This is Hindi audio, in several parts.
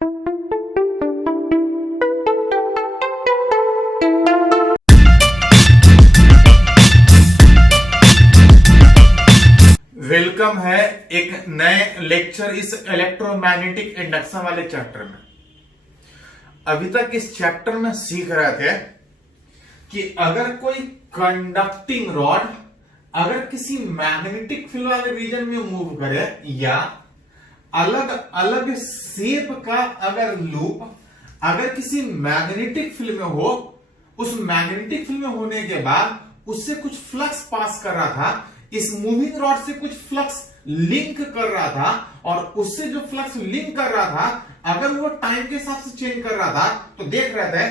वेलकम है एक नए लेक्चर इस इलेक्ट्रोमैग्नेटिक इंडक्शन वाले चैप्टर में। अभी तक इस चैप्टर में सीख रहे थे कि अगर कोई कंडक्टिंग रॉड अगर किसी मैग्नेटिक फील्ड वाले रीजन में मूव करे या अलग अलग शेप का अगर लूप अगर किसी मैग्नेटिक फील्ड में हो, उस मैग्नेटिक फील्ड में होने के बाद उससे कुछ फ्लक्स पास कर रहा था, इस मूविंग रॉड से कुछ फ्लक्स लिंक कर रहा था और उससे जो फ्लक्स लिंक कर रहा था अगर वो टाइम के हिसाब से चेंज कर रहा था तो देख रहे थे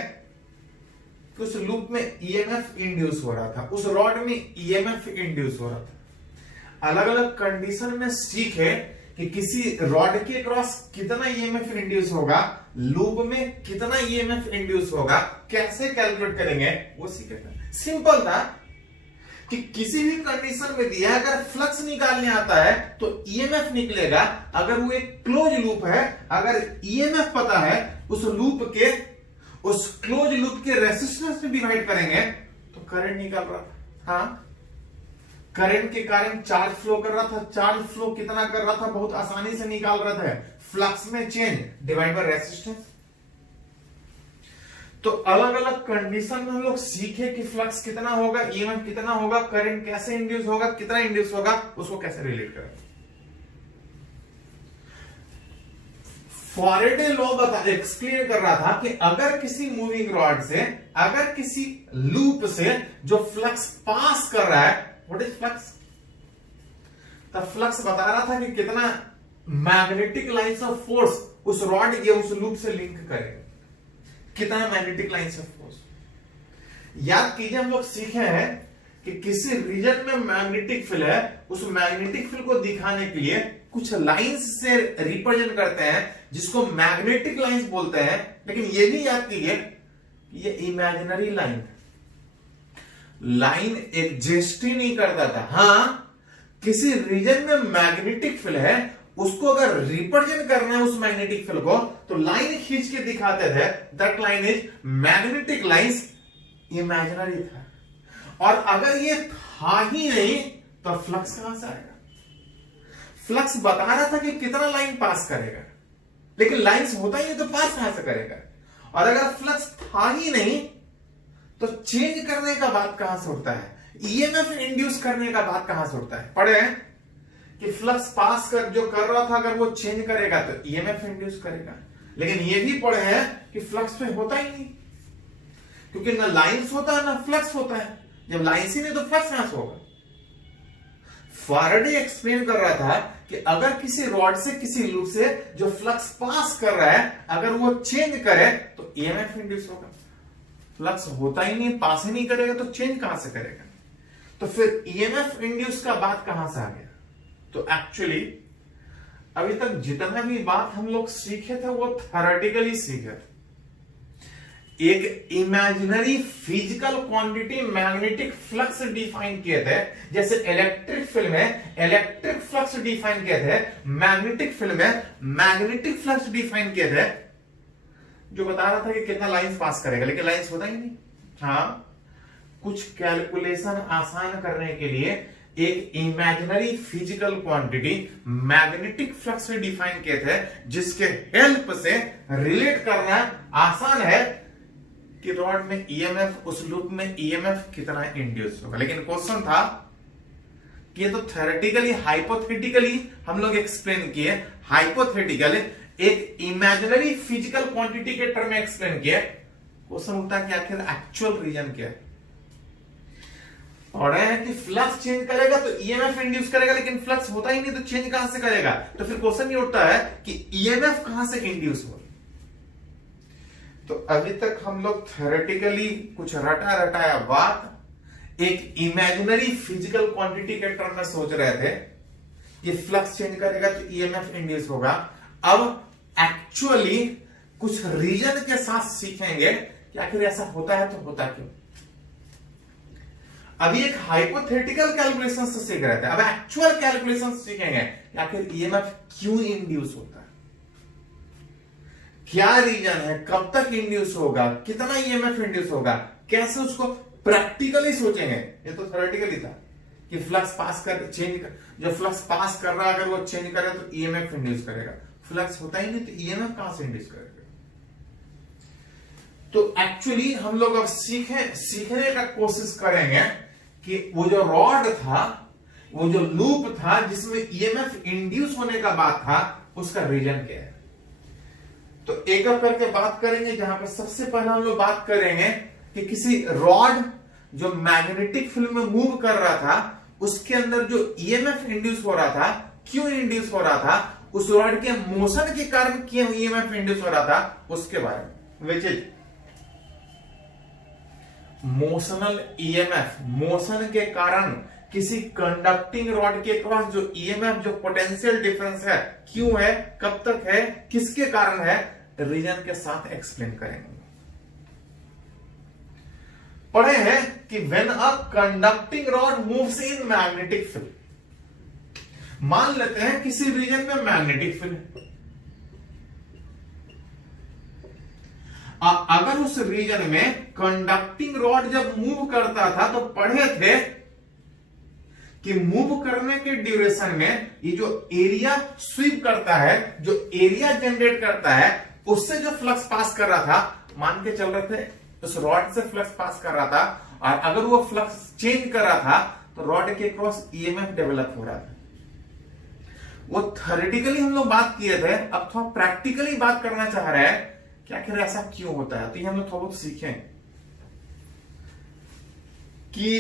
कि उस लूप में ईएमएफ इंड्यूस हो रहा था, उस रॉड में ईएमएफ इंड्यूस हो रहा था। अलग अलग कंडीशन में सीखे कि किसी रॉड के क्रॉस कितना ईएमएफ इंड्यूस होगा, लूप में कितना ईएमएफ इंड्यूस होगा, कैसे कैलकुलेट करेंगे वो सीखे थे। सिंपल था कि किसी भी कंडीशन में दिया अगर फ्लक्स निकालने आता है तो ईएमएफ निकलेगा। अगर वो एक क्लोज लूप है, अगर ईएमएफ पता है उस लूप के उस क्लोज लूप के रेसिस्टेंस में डिवाइड करेंगे तो करंट निकल रहा था। हाँ, करंट के कारण चार्ज फ्लो कर रहा था। चार्ज फ्लो कितना कर रहा था बहुत आसानी से निकाल रहा था, फ्लक्स में चेंज डिवाइड बाय रेसिस्टेंस। तो अलग अलग कंडीशन में हम लोग सीखे कि फ्लक्स कितना होगा, ईएमएफ कितना होगा, करंट कैसे इंड्यूस होगा, कितना इंड्यूस होगा, उसको कैसे रिलेट करें। फैराडे लॉ एक्सप्लेन कर रहा था कि अगर किसी मूविंग रॉड से अगर किसी लूप से जो फ्लक्स पास कर रहा है, व्हाट इज फ्लक्स, तो फ्लक्स बता रहा था कि कितना मैग्नेटिक लाइंस ऑफ फोर्स उस रॉड या उस लूप से लिंक करेगा, कितना मैग्नेटिक लाइंस ऑफ फोर्स। याद कीजिए हम लोग सीखे हैं कि किसी रीजन में मैग्नेटिक फील्ड है, उस मैग्नेटिक फील्ड को दिखाने के लिए कुछ लाइंस से रिप्रेजेंट करते हैं जिसको मैग्नेटिक लाइंस बोलते हैं। लेकिन ये भी याद कीजिए ये इमेजिनरी लाइन एग्जिस्ट ही नहीं करता था। हां, किसी रीजन में मैग्नेटिक फील्ड है, उसको अगर रिप्रेजेंट करना है उस मैग्नेटिक फील्ड को तो लाइन खींच के दिखाते थे, that line is magnetic lines. Imaginary था और अगर ये था ही नहीं तो फ्लक्स कहां से आएगा। फ्लक्स बता रहा था कि कितना लाइन पास करेगा, लेकिन लाइंस होता ही नहीं तो पास कहां से करेगा। और अगर फ्लक्स था ही नहीं तो चेंज करने का बात कहां से उठता है, ईएमएफ इंड्यूस करने का बात कहां से उठता है। पढ़े हैं कि फ्लक्स पास कर जो कर रहा था अगर वो चेंज करेगा तो ईएमएफ इंड्यूस करेगा। लेकिन ये भी पढ़े हैं कि फ्लक्स पे होता ही नहीं, क्योंकि ना लाइंस होता है ना फ्लक्स होता है। जब लाइंस ही नहीं तो फ्लक्स कहां से होगा। फैराडे एक्सप्लेन कर रहा था कि अगर किसी रॉड से किसी लूप से जो फ्लक्स पास कर रहा है अगर वो चेंज करे तो ईएमएफ इंड्यूस होगा। फ्लक्स होता ही नहीं, पास ही नहीं करेगा तो चेंज कहां से करेगा। तो फिर ईएमएफ इंड्यूस का बात कहां से आ गया। तो एक्चुअली अभी तक जितना भी बात हम लोग सीखे थे वो थ्योरेटिकली सीखे थे। एक imaginary physical quantity magnetic flux define किए थे, जैसे इलेक्ट्रिक फील्ड में इलेक्ट्रिक फ्लक्स डिफाइन किए थे, मैग्नेटिक फील्ड में मैग्नेटिक फ्लक्स डिफाइन किए थे, जो बता रहा था कि कितना लाइंस पास करेगा, लेकिन लाइंस होता ही नहीं। हाँ, कुछ कैलकुलेशन आसान करने के लिए एक imaginary physical quantity magnetic flux से डिफाइन किए थे, जिसके हेल्प से रिलेट करना आसान है कि रॉड में ईएमएफ, उस लूप में ईएमएफ कितना इंड्यूस होगा। लेकिन क्वेश्चन था कि ये तो थ्योरेटिकली हाइपोथेटिकली हम लोग एक्सप्लेन किए, हाइपोथेटिकली एक इमेजिनरी फिजिकल क्वांटिटी के टर्म में एक्सप्लेन किए। क्वेश्चन उठता है कि आखिर एक्चुअल रीजन क्या है। पढ़े हैं कि फ्लक्स चेंज करेगा तो ईएमएफ इंड्यूस करेगा, लेकिन फ्लक्स होता ही नहीं तो चेंज कहां से करेगा। तो फिर क्वेश्चन ये उठता है कि ईएमएफ कहां से इंड्यूस हो। तो अभी तक हम लोग थ्योरेटिकली कुछ रटा रटाया बात एक इमेजिनरी फिजिकल क्वांटिटी के टर्म में सोच रहे थे कि फ्लक्स चेंज करेगा तो ईएमएफ इंड्यूस होगा। अब एक्चुअली कुछ रीजन के साथ सीखेंगे कि आखिर ऐसा होता है तो होता क्यों। अभी एक हाइपोथेटिकल कैलकुलेशन से सीख रहे थे, अब एक्चुअल कैलकुलेशन सीखेंगे कि आखिर ईएमएफ क्यों इंड्यूस होता है, क्या रीजन है, कब तक इंड्यूस होगा, कितना ईएमएफ इंड्यूस होगा, कैसे उसको प्रैक्टिकली सोचेंगे। ये तो थ्योरेटिकली था कि फ्लक्स पास कर चेंज कर, जो फ्लक्स पास कर रहा है अगर वो चेंज करे तो ईएमएफ इंड्यूस करेगा, फ्लक्स होता ही नहीं तो ईएमएफ कहां से इंड्यूस करेगा। तो एक्चुअली हम लोग अब सीखने का कोशिश करेंगे कि वो जो रॉड था, वो जो लूप था जिसमें ईएमएफ इंड्यूस होने का बात था, उसका रीजन क्या है। तो एक एक करके बात करेंगे, जहां पर सबसे पहले हम लोग बात करेंगे कि किसी रॉड जो मैग्नेटिक फील्ड में मूव कर रहा था, उसके अंदर जो ईएमएफ इंड्यूस हो रहा था, क्यों इंड्यूस हो रहा था, उस रॉड के मोशन के कारण क्यों ईएमएफ इंड्यूस हो रहा था, उसके बारे में। Which is motional EMF, motion के कारण किसी कंडक्टिंग रॉड के क्रॉस जो ईएमएफ, जो पोटेंशियल डिफरेंस है, क्यों है, कब तक है, किसके कारण है, रीजन के साथ एक्सप्लेन करेंगे। पढ़े हैं कि when a conducting rod moves in magnetic field, मान लेते हैं किसी रीजन में मैग्नेटिक फील्ड है, अगर उस रीजन में कंडक्टिंग रॉड जब मूव करता था तो पढ़े थे कि मूव करने के ड्यूरेशन में ये जो एरिया स्वीप करता है, जो एरिया जनरेट करता है, उससे जो फ्लक्स पास कर रहा था, मान के चल रहे थे उस रॉड से फ्लक्स पास कर रहा था, और अगर वो फ्लक्स चेंज कर रहा था तो रॉड के क्रॉस ईएमएफ डेवलप हो रहा था। वो थ्योरेटिकली हम लोग बात किए थे, अब थोड़ा प्रैक्टिकली बात करना चाह रहे हैं कि आखिर ऐसा क्यों होता है। तो ये हम लोग थोड़ा बहुत सीखें कि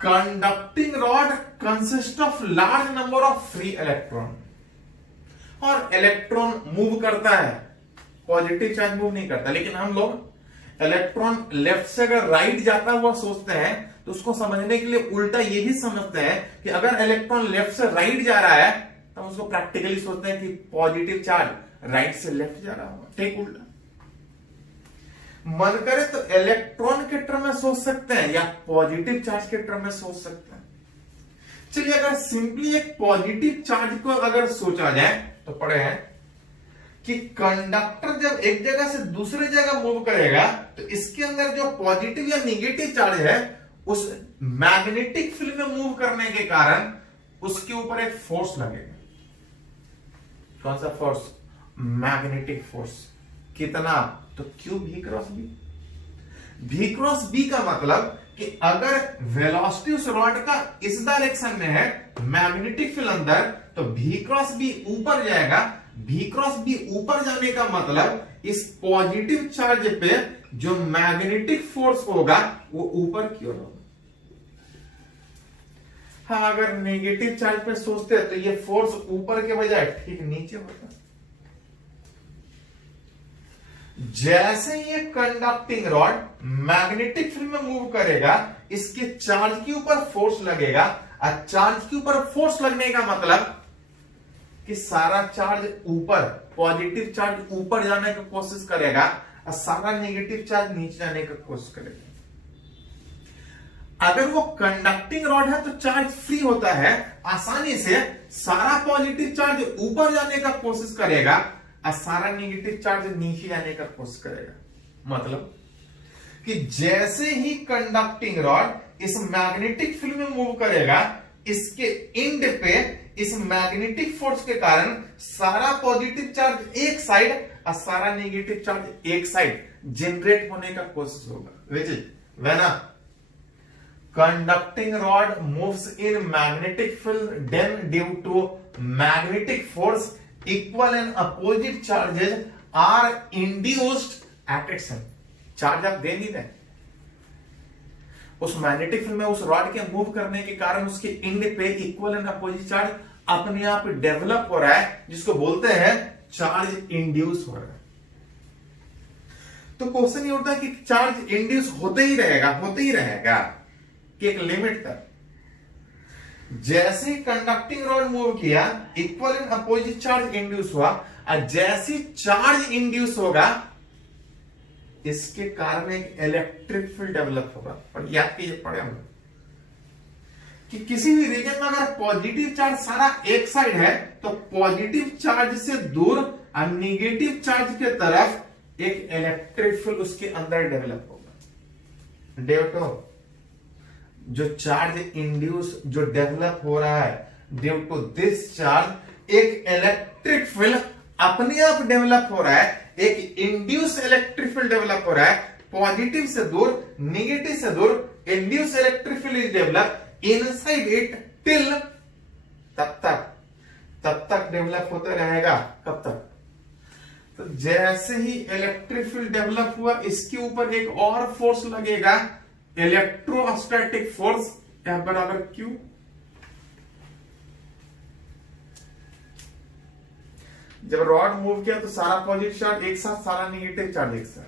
conducting rod consist of large number of free electron, और इलेक्ट्रॉन मूव करता है, पॉजिटिव चार्ज मूव नहीं करता। लेकिन हम लोग इलेक्ट्रॉन लेफ्ट से अगर राइट जाता हुआ सोचते हैं तो उसको समझने के लिए उल्टा ये भी समझते हैं कि अगर इलेक्ट्रॉन लेफ्ट से राइट जा रहा है तो हम उसको प्रैक्टिकली सोचते हैं कि पॉजिटिव चार्ज राइट से लेफ्ट जा रहा होगा, ठीक उल्टा। मन करे तो इलेक्ट्रॉन के टर्म में सोच सकते हैं या पॉजिटिव चार्ज के टर्म में सोच सकते हैं। चलिए अगर सिंपली एक पॉजिटिव चार्ज को अगर सोचा जाए तो पढ़े हैं कि कंडक्टर जब एक जगह से दूसरी जगह मूव करेगा तो इसके अंदर जो पॉजिटिव या निगेटिव चार्ज है, उस मैग्नेटिक फील्ड में मूव करने के कारण उसके ऊपर एक फोर्स लगेगा। कौन सा फोर्स? Magnetic force. कितना? तो क्यू भी क्रॉस बी। भी क्रॉस बी का मतलब कि अगर वेलोसिटी उस रॉड का इस डायरेक्शन में है, मैग्नेटिक फील्ड अंदर, तो भी क्रॉस बी ऊपर जाएगा। भी क्रॉस बी ऊपर जाने का मतलब इस पॉजिटिव चार्ज पे जो मैग्नेटिक फोर्स होगा वो ऊपर की ओर होगा। हाँ, अगर नेगेटिव चार्ज पे सोचते हैं तो ये फोर्स ऊपर के बजाय ठीक नीचे होता। जैसे ये कंडक्टिंग रॉड मैग्नेटिक फील्ड में मूव करेगा, इसके चार्ज के ऊपर फोर्स लगेगा, और चार्ज के ऊपर फोर्स लगने का मतलब कि सारा चार्ज ऊपर, पॉजिटिव चार्ज ऊपर जाने की कोशिश करेगा और सारा नेगेटिव चार्ज नीचे जाने की कोशिश करेगा। अगर वो कंडक्टिंग रॉड है तो चार्ज फ्री होता है, आसानी से सारा पॉजिटिव चार्ज ऊपर जाने का कोशिश करेगा और सारा नेगेटिव चार्ज नीचे जाने का कोशिश करेगा। मतलब कि जैसे ही कंडक्टिंग रॉड इस मैग्नेटिक फील्ड में मूव करेगा, इसके एंड पे इस मैग्नेटिक फोर्स के कारण सारा पॉजिटिव चार्ज एक साइड और सारा नेगेटिव चार्ज एक साइड जनरेट होने का कोशिश होगा। Which is when a conducting rod moves in magnetic field, then due to magnetic force equal and opposite charges are induced at its end. Charge आप दे नहीं दें, उस मैग्नेटिक फील्ड में उस रॉड के मूव करने के कारण उसके एंड पे इक्वल एंड अपोजिट चार्ज अपने आप डेवलप हो रहा है, जिसको बोलते हैं चार्ज इंड्यूस हो रहा है। तो क्वेश्चन ये उठता है कि चार्ज इंड्यूस होते ही रहेगा कि एक लिमिट तक। जैसे कंडक्टिंग रॉड मूव किया, equal and opposite charge induce हुआ, और जैसे चार्ज इंड्यूस होगा इसके कारण एक इलेक्ट्रिक फील्ड डेवलप होगा। और याद कीजिए, पढ़े हम कि किसी भी रीजन में अगर पॉजिटिव चार्ज सारा एक साइड है तो पॉजिटिव चार्ज से दूर और निगेटिव चार्ज के तरफ एक इलेक्ट्रिक फील्ड उसके अंदर डेवलप होगा। ड्यू जो चार्ज इंड्यूस जो डेवलप हो रहा है, ड्यू टू दिस चार्ज एक इलेक्ट्रिक फील्ड अपने आप डेवलप हो रहा है, एक इंड्यूस इलेक्ट्रिक फील्ड डेवलप हो रहा है। पॉजिटिव से दूर, नेगेटिव से दूर, induce electric field is develop inside it till, तब तक डेवलप होता रहेगा। कब तक? तो जैसे ही इलेक्ट्रिक फील्ड डेवलप हुआ, इसके ऊपर एक और फोर्स लगेगा, इलेक्ट्रोस्टैटिक फोर्स, F बराबर Q। जब रॉड मूव किया तो सारा पॉजिटिव चार्ज एक साथ, सारा नेगेटिव चार्ज एक साथ,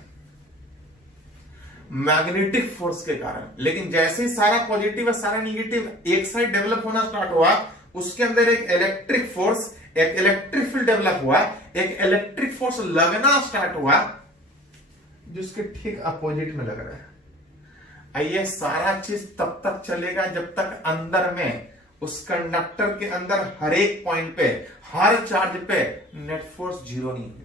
मैग्नेटिक फोर्स के कारण। लेकिन जैसे ही सारा पॉजिटिव और सारा नेगेटिव एक साइड डेवलप होना स्टार्ट हुआ, उसके अंदर एक इलेक्ट्रिक फोर्स, एक इलेक्ट्रिक फील्ड डेवलप हुआ, एक इलेक्ट्रिक फोर्स लगना स्टार्ट हुआ जिसके ठीक अपोजिट में लग रहा है। ये सारा चीज तब तक चलेगा जब तक अंदर में उस कंडक्टर के अंदर हर एक पॉइंट पे, हर चार्ज पे नेट फोर्स जीरो नहीं होगा।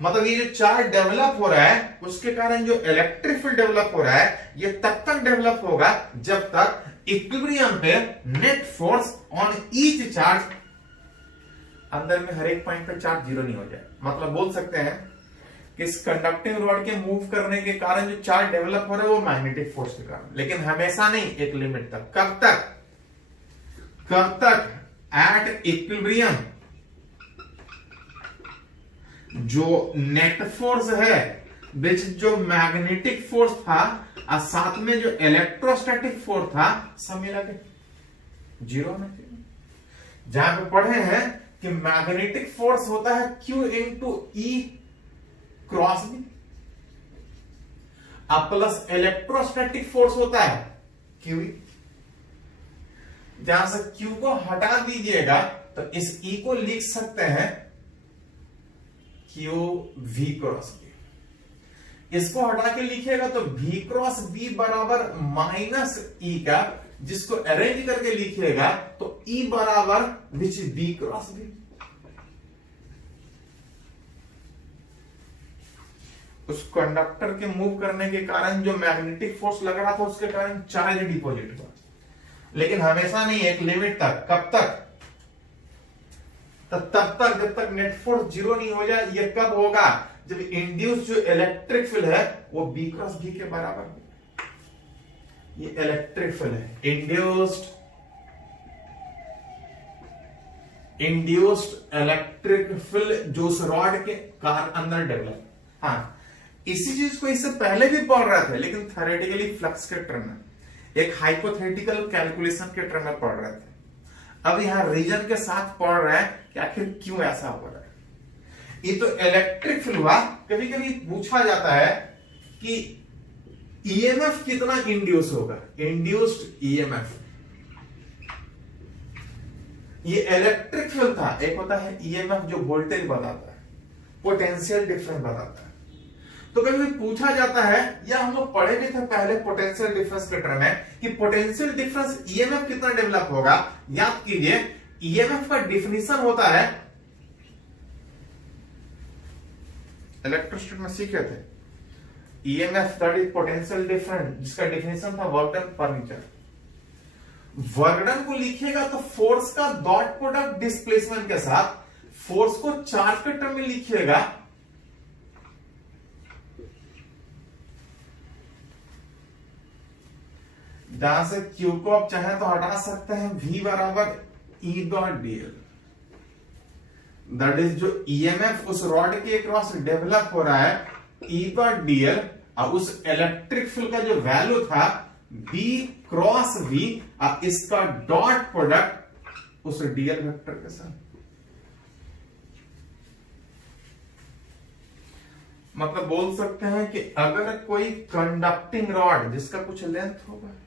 मतलब ये जो चार्ज डेवलप हो रहा है उसके कारण जो इलेक्ट्रिक फील्ड डेवलप हो रहा है, ये तब तक डेवलप होगा जब तक इक्विलिब्रियम पे net force on each charge, अंदर में हर एक पॉइंट पे चार्ज जीरो नहीं हो जाए। मतलब बोल सकते हैं कि इस कंडक्टिंग रॉड के मूव करने के कारण जो चार्ज डेवलप हो रहा है वो मैग्नेटिक फोर्स के कारण, लेकिन हमेशा नहीं, एक लिमिट तक। कब तक? कब तक? एट इक्विलिब्रियम जो नेट फोर्स है विच जो मैग्नेटिक फोर्स था और साथ में जो इलेक्ट्रोस्टैटिक फोर्स था, सब मिला के जीरो होना चाहिए। जहां पे पढ़े हैं कि मैग्नेटिक फोर्स होता है Q into E cross B, अब प्लस इलेक्ट्रोस्टैटिक फोर्स होता है QE। जहां से Q को हटा दीजिएगा तो इस E को लिख सकते हैं QV क्रॉस B। इसको हटा के लिखिएगा तो V क्रॉस B बराबर माइनस E का, जिसको अरेंज करके लिखिएगा तो E बराबर विच B क्रॉस B। उस कंडक्टर के मूव करने के कारण जो मैग्नेटिक फोर्स लग रहा था उसके कारण चार्ज डिपॉजिट हुआ, लेकिन हमेशा नहीं, एक लिमिट तक। कब तक? तब तक जब तक नेट फोर्स जीरो नहीं हो जाए। ये कब होगा? जब इंड्यूस जो इलेक्ट्रिक फील्ड है वो B क्रॉस B के बराबर हो। ये इलेक्ट्रिक फील्ड है, इंड्यूस्ड इलेक्ट्रिक फील्ड जो उस रॉड के अंदर डेवलप। हाँ, इसी चीज को इससे पहले भी पढ़ रहे थे, लेकिन थ्योरेटिकली फ्लक्स के टर्म में, एक हाइपोथेटिकल कैलकुलेशन के टर्म में पढ़ रहे थे। अब यहां रीजन के साथ पढ़ रहे हैं कि आखिर क्यों ऐसा हो रहा है। ये तो इलेक्ट्रिक फील्ड हुआ। कभी कभी पूछा जाता है कि ईएमएफ कितना इंड्यूस होगा, इंड्यूस्ड ईएमएफ। ये इलेक्ट्रिक फील्ड था, एक होता है ईएमएफ जो वोल्टेज बताता है, पोटेंशियल डिफरेंस बताता है। तो कभी पूछा जाता है, या हम लोग पढ़े भी थे पहले पोटेंशियल डिफरेंस के टर्म में, कि पोटेंशियल डिफरेंस ईएमएफ कितना डेवलप होगा। याद कीजिए, ईएमएफ का डिफिनीशन होता है, इलेक्ट्रोस्टैटिक में सीखे थे, EMF that is potential difference, जिसका डिफिनीशन था वर्क डन पर मीटर। वर्क डन को लिखिएगा तो फोर्स का डॉट प्रोडक्ट डिस्प्लेसमेंट के साथ, फोर्स को चार्ज के टर्म में लिखिएगा, जहां से Q को आप चाहे तो हटा सकते हैं, V बराबर E dot dl, that is जो ईएमएफ उस रॉड के क्रॉस डेवलप हो रहा है E डॉट dl, और उस इलेक्ट्रिक फील्ड का जो वैल्यू था B क्रॉस V, और इसका डॉट प्रोडक्ट उस dl वेक्टर के साथ। मतलब बोल सकते हैं कि अगर कोई कंडक्टिंग रॉड जिसका कुछ लेंथ होगा,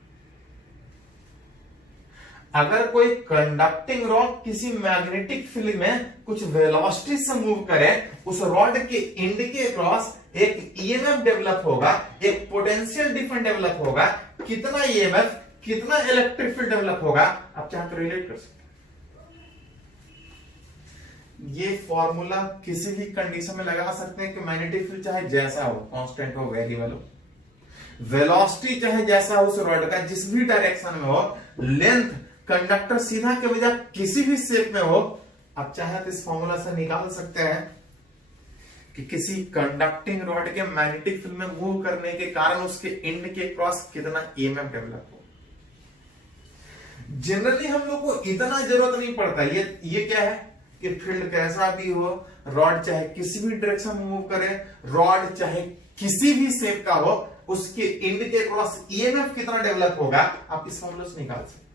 अगर कोई कंडक्टिंग रॉड किसी मैग्नेटिक फील्ड में कुछ वेलोसिटी से मूव करे, उस रॉड के एंड के क्रॉस एक ईएमएफ डेवलप होगा, एक पोटेंशियल डिफरेंस डेवलप होगा। कितना ईएमएफ? कितना इलेक्ट्रिक फील्ड डेवलप होगा आप चाहे तो रिलेट कर सकते हैं। ये फॉर्मूला किसी भी कंडीशन में लगा सकते हैं कि मैग्नेटिक फील्ड चाहे जैसा हो, कांस्टेंट हो, वेरिएबल हो, वेलोसिटी चाहे जैसा हो उस रॉड का, जिस भी डायरेक्शन में हो, लेंथ कंडक्टर सीधा के बजाय किसी भी शेप में हो, आप चाहे तो इस फॉर्मूला से निकाल सकते हैं कि किसी कंडक्टिंग रॉड के मैग्नेटिक फील्ड में मूव करने के कारण उसके एंड के क्रॉस कितना ईएमएफ डेवलप हो। जनरली हम लोग को इतना जरूरत नहीं पड़ता, ये क्या है कि फील्ड कैसा भी हो, रॉड चाहे किसी भी डायरेक्शन में मूव करे, रॉड चाहे किसी भी शेप का हो, उसके एंड के क्रॉस ईएमएफ कितना डेवलप होगा आप इस फॉर्मूला से निकाल सकते।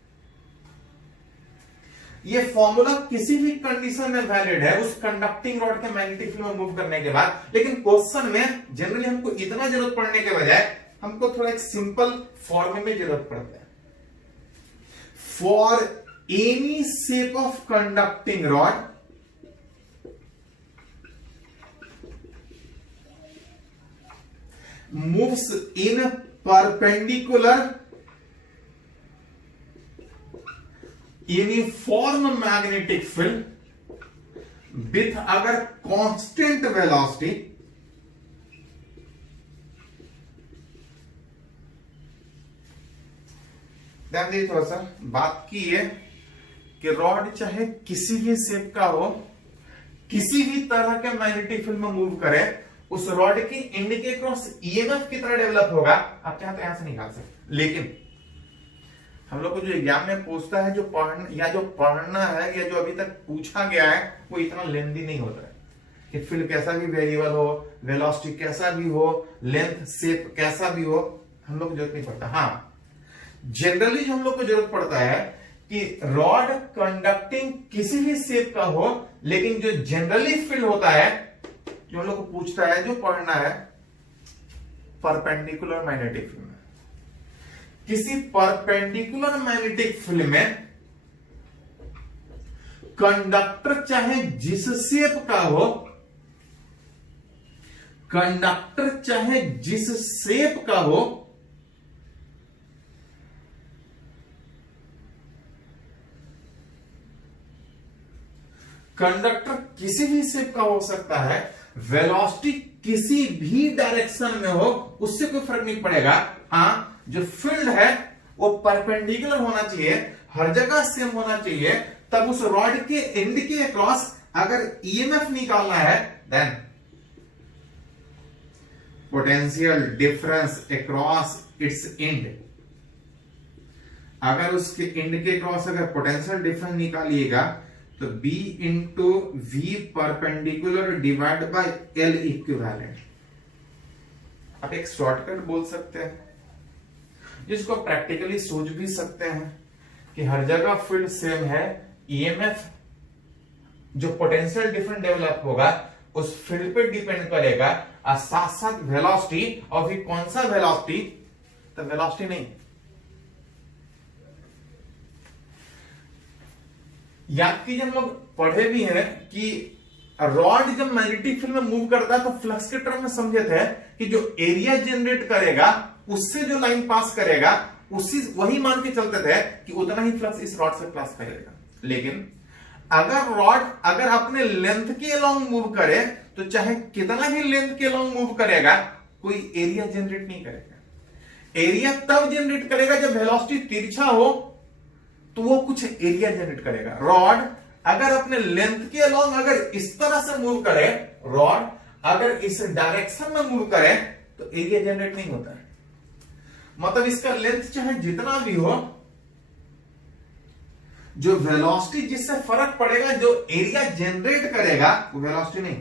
ये फॉर्मूला किसी भी कंडीशन में वैलिड है उस कंडक्टिंग रॉड के मैग्नेटिक फील्ड में मूव करने के बाद, लेकिन क्वेश्चन में जनरली हमको इतना जरूरत पड़ने के बजाय हमको थोड़ा एक सिंपल फॉर्मूले में जरूरत पड़ता है। For any shape of conducting rod moves in perpendicular uniform magnetic field with अगर constant velocity, ध्यान दीजिए थोड़ा सा बात की है कि रॉड चाहे किसी भी शेप का हो, किसी भी तरह के मैग्नेटिक फील्ड में मूव करे, उस रॉड की एंड के क्रॉस ईएमएफ कितना डेवलप होगा आप चाहे तो यहां से निकाल सकते। लेकिन हम लोग को जो एग्जाम में पूछता है, जो पढ़ना है या जो अभी तक पूछा गया है, वो इतना लेंथी नहीं होता है कि फील्ड कैसा भी वेरिएबल हो, वेलोसिटी कैसा भी हो, लेंथ शेप कैसा भी हो, हम लोग को जरूरत नहीं पड़ता। हाँ, जनरली जो हम लोग को जरूरत पड़ता है कि रॉड कंडक्टिंग किसी भी शेप का हो, लेकिन जो जनरली फील्ड होता है, जो हम लोग को पूछता है, जो पढ़ना है, परपेंडिकुलर मैग्नेटिक फील्ड में, किसी परपेंडिकुलर मैग्नेटिक फील्ड में कंडक्टर चाहे जिस शेप का हो, कंडक्टर चाहे जिस शेप का हो, कंडक्टर किसी भी शेप का हो सकता है, वेलोसिटी किसी भी डायरेक्शन में हो, उससे कोई फर्क नहीं पड़ेगा। हाँ, जो फील्ड है वो परपेंडिकुलर होना चाहिए, हर जगह सेम होना चाहिए, तब उस रॉड के एंड के अक्रॉस अगर ईएमएफ निकालना है, then potential difference across its end, अगर उसके एंड के क्रॉस अगर पोटेंशियल डिफरेंस निकालिएगा तो B into V perpendicular divide by L equivalent. आप एक शॉर्टकट बोल सकते हैं, जिसको प्रैक्टिकली सोच भी सकते हैं कि हर जगह फील्ड सेम है, ईएमएफ जो पोटेंशियल डिफरेंस डेवलप होगा उस फील्ड पे डिपेंड करेगा, और साथ साथ वेलोसिटी, और फिर कौन सा वेलोसिटी, तो वेलोसिटी नहीं, याद कीजिए हम लोग पढ़े भी हैं कि रॉड जब मैग्नेटिक फील्ड में मूव करता है तो फ्लक्स के टर्म में समझे थे कि जो एरिया जनरेट करेगा उससे जो लाइन पास करेगा उसी वही मान के चलते थे कि उतना ही फ्लक्स इस रॉड से पास करेगा। लेकिन अगर रॉड अगर अपने लेंथ के अलोंग मूव करे तो चाहे कितना ही लेंथ के अलोंग मूव करेगा, कोई एरिया जनरेट नहीं करेगा। एरिया तब जनरेट करेगा जब वेलोसिटी तिरछा हो, तो वो कुछ एरिया जनरेट करेगा। रॉड अगर अपने लेंथ के अलोंग अगर इस तरह से मूव करे, रॉड अगर इस डायरेक्शन में मूव करे तो एरिया जनरेट नहीं होता है। मतलब इसका लेंथ चाहे जितना भी हो, जो वेलोसिटी जिससे फर्क पड़ेगा, जो एरिया जनरेट करेगा वो वेलोसिटी नहीं,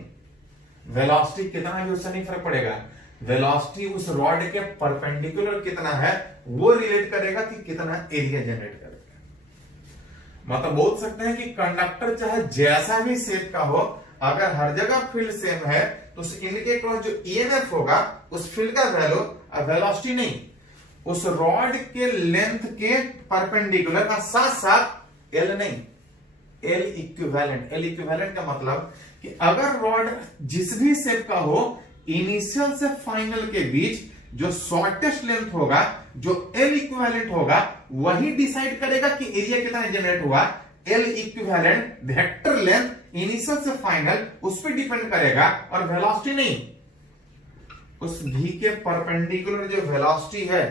वेलोसिटी कितना भी उससे नहीं फर्क पड़ेगा, वेलोसिटी उस रॉड के परपेंडिकुलर कितना है वो रिलेट करेगा कि कितना एरिया जनरेट करेगा। मतलब बोल सकते हैं कि कंडक्टर चाहे जैसा भी शेप का हो, अगर हर जगह फील्ड सेम है तो उस एंड के क्रॉस जो ईएमएफ होगा उस फील्ड का वैल्यू वेलोसिटी नहीं, उस रॉड के लेंथ के परपेंडिकुलर का साथ साथ एल नहीं, एल इक्विवेलेंट। एल इक्विवेलेंट का मतलब कि अगर रॉड जिस भी शेप का हो, इनिशियल से फाइनल के बीच जो शॉर्टेस्ट लेंथ होगा, जो एल इक्विवेलेंट होगा, वही डिसाइड करेगा कि एरिया कितना जनरेट हुआ। L equivalent vector length initial से फाइनल उस पर डिपेंड करेगा और वेलोसिटी नहीं। उस v के परपेंडिकुलर जो वेलोसिटी है,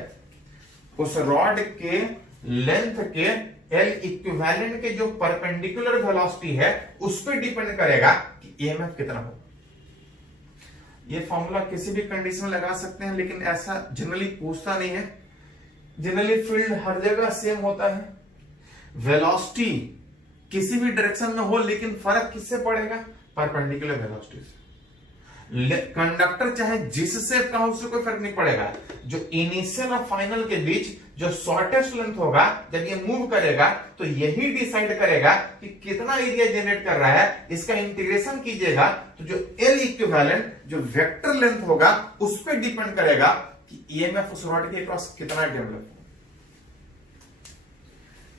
उस रॉड के लेंथ के एल इक्विवेलेंट के जो परपेंडिकुलर वेलोसिटी है उस पर डिपेंड करेगा कि ईएमएफ कितना हो। ये फॉर्मूला किसी भी कंडीशन में लगा सकते हैं, लेकिन ऐसा जनरली पूछता नहीं है। जनरली फील्ड हर जगह सेम होता है, वेलोसिटी किसी भी डायरेक्शन में हो, लेकिन फर्क किससे पड़ेगा? परपेंडिकुलर वेलोसिटी से। कंडक्टर चाहे जिस शेप का हो उससे कोई फर्क नहीं पड़ेगा। जो इनिशियल और फाइनल के बीच जो शॉर्टेस्ट लेंथ होगा, जब ये मूव करेगा तो यही डिसाइड करेगा कि कितना एरिया जनरेट कर रहा है। इसका इंटीग्रेशन कीजिएगा तो जो एल इक्विवेलेंट जो वेक्टर लेंथ होगा उस पर डिपेंड करेगा कि ईएमएफ उस रॉड के क्रॉस कितना डेवलप हो।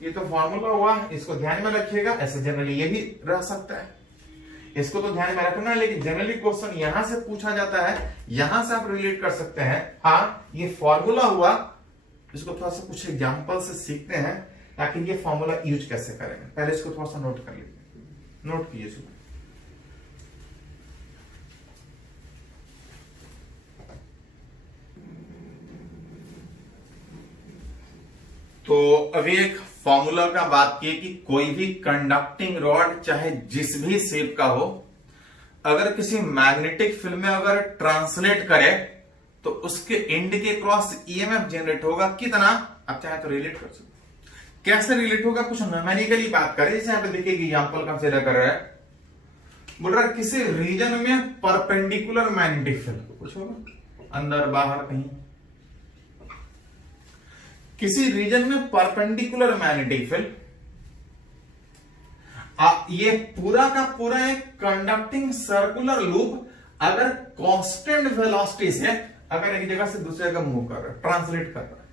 ये तो फॉर्मूला हुआ, इसको ध्यान में रखिएगा। ऐसे जनरली ये भी रह सकता है, इसको तो ध्यान में रखना है, लेकिन जनरली क्वेश्चन यहां से पूछा जाता है, यहां से आप रिलेट कर सकते हैं। हाँ, ये फॉर्मूला हुआ, इसको थोड़ा सा कुछ एग्जांपल से सीखते हैं ताकि ये फॉर्मूला यूज कैसे करेंगे। पहले इसको थोड़ा सा नोट कर लीजिए, नोट कीजिए इसको। तो अभी एक फॉर्मूला का बात की कि कोई भी कंडक्टिंग रॉड चाहे जिस भी शेप का हो, अगर किसी मैग्नेटिक फील्ड में अगर ट्रांसलेट करे तो उसके एंड के क्रॉस ईएमएफ जनरेट होगा कितना। आप चाहे तो रिलेट कर सकते। कैसे रिलेट होगा? कुछ न्यूमेरिकली बात करें। जैसे यहां पे देखिए एग्जांपल कंसीडर कर रहा है, बोल रहा है किसी रीजन में परपेंडिकुलर मैग्नेटिक फील्ड, कुछ होगा अंदर बाहर कहीं, किसी रीजन में परपेंडिकुलर मैग्नेटिक फील्ड, ये पूरा का पूरा एक कंडक्टिंग सर्कुलर लूप अगर कांस्टेंट वेलोसिटी से अगर एक जगह से दूसरी जगह मूव कर रहा है, ट्रांसलेट कर रहा है,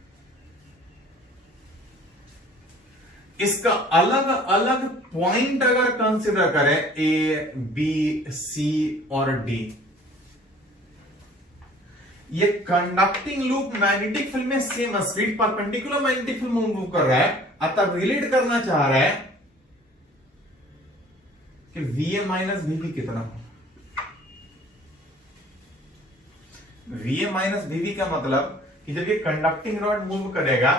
इसका अलग अलग पॉइंट अगर कंसीडर करें ए, बी, सी और डी, ये कंडक्टिंग लूप मैग्नेटिक फील्ड में same speed perpendicular magnetic field में मूव कर रहा है, अतः रिलेट करना चाह रहा है कि VA माइनस VB कितना हो। VA माइनस VB का मतलब कि जब ये कंडक्टिंग रॉड मूव करेगा,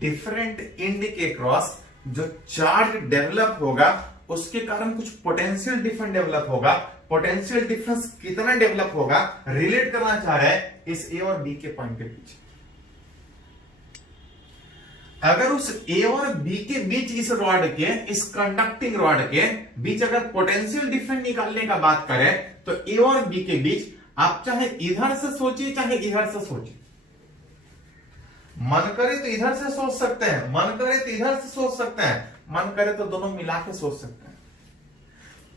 डिफरेंट एंड के क्रॉस जो चार्ज डेवलप होगा उसके कारण कुछ पोटेंशियल डिफरेंस डेवलप होगा। पोटेंशियल डिफरेंस कितना डेवलप होगा रिलेट करना चाह रहा है इस ए और बी के पॉइंट के बीच। अगर उस ए और बी के बीच इस रॉड के, इस कंडक्टिंग रॉड के बीच अगर पोटेंशियल डिफरेंस निकालने का बात करें तो ए और बी के बीच आप चाहे इधर से सोचिए चाहे इधर से सोचिए, मन करे तो इधर से सोच सकते हैं, मन करे तो इधर से सोच सकते हैं, मन करे तो दोनों मिला के सोच सकते हैं।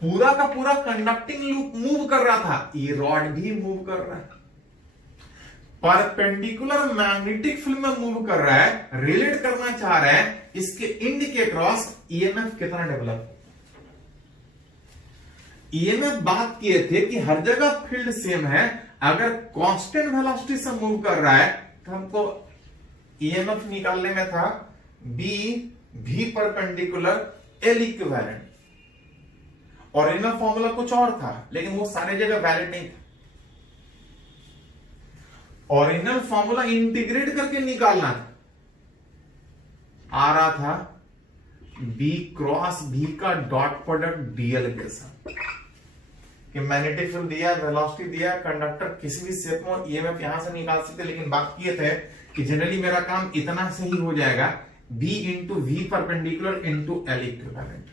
पूरा का पूरा कंडक्टिंग लूप मूव कर रहा था, ये रॉड भी मूव कर रहा है, परपेंडिकुलर मैग्नेटिक फील्ड में मूव कर रहा है, रिलेट करना चाह रहा है इसके इंड के क्रॉस ईएमएफ कितना डेवलप। ईएमएफ बात किए थे कि हर जगह फील्ड सेम है, अगर कांस्टेंट वेलोसिटी से मूव कर रहा है तो हमको ईएमएफ निकालने में था बी भी perpendicular L equivalent. Original formula कुछ और था लेकिन वो सारे जगह वैलिड नहीं था। ओरिजिनल फॉर्मूला इंटीग्रेट करके निकालना था, आ रहा था बी क्रॉस बी का डॉट प्रोडक्ट डीएल के साथ, कि मैग्नेटिक फील्ड दिया, वेलोसिटी दिया, कंडक्टर किसी भी शेप में ईएमएफ यहां से निकाल सकते। लेकिन बात किए थे कि जनरली मेरा काम इतना से ही हो जाएगा, B into V perpendicular into L equivalent.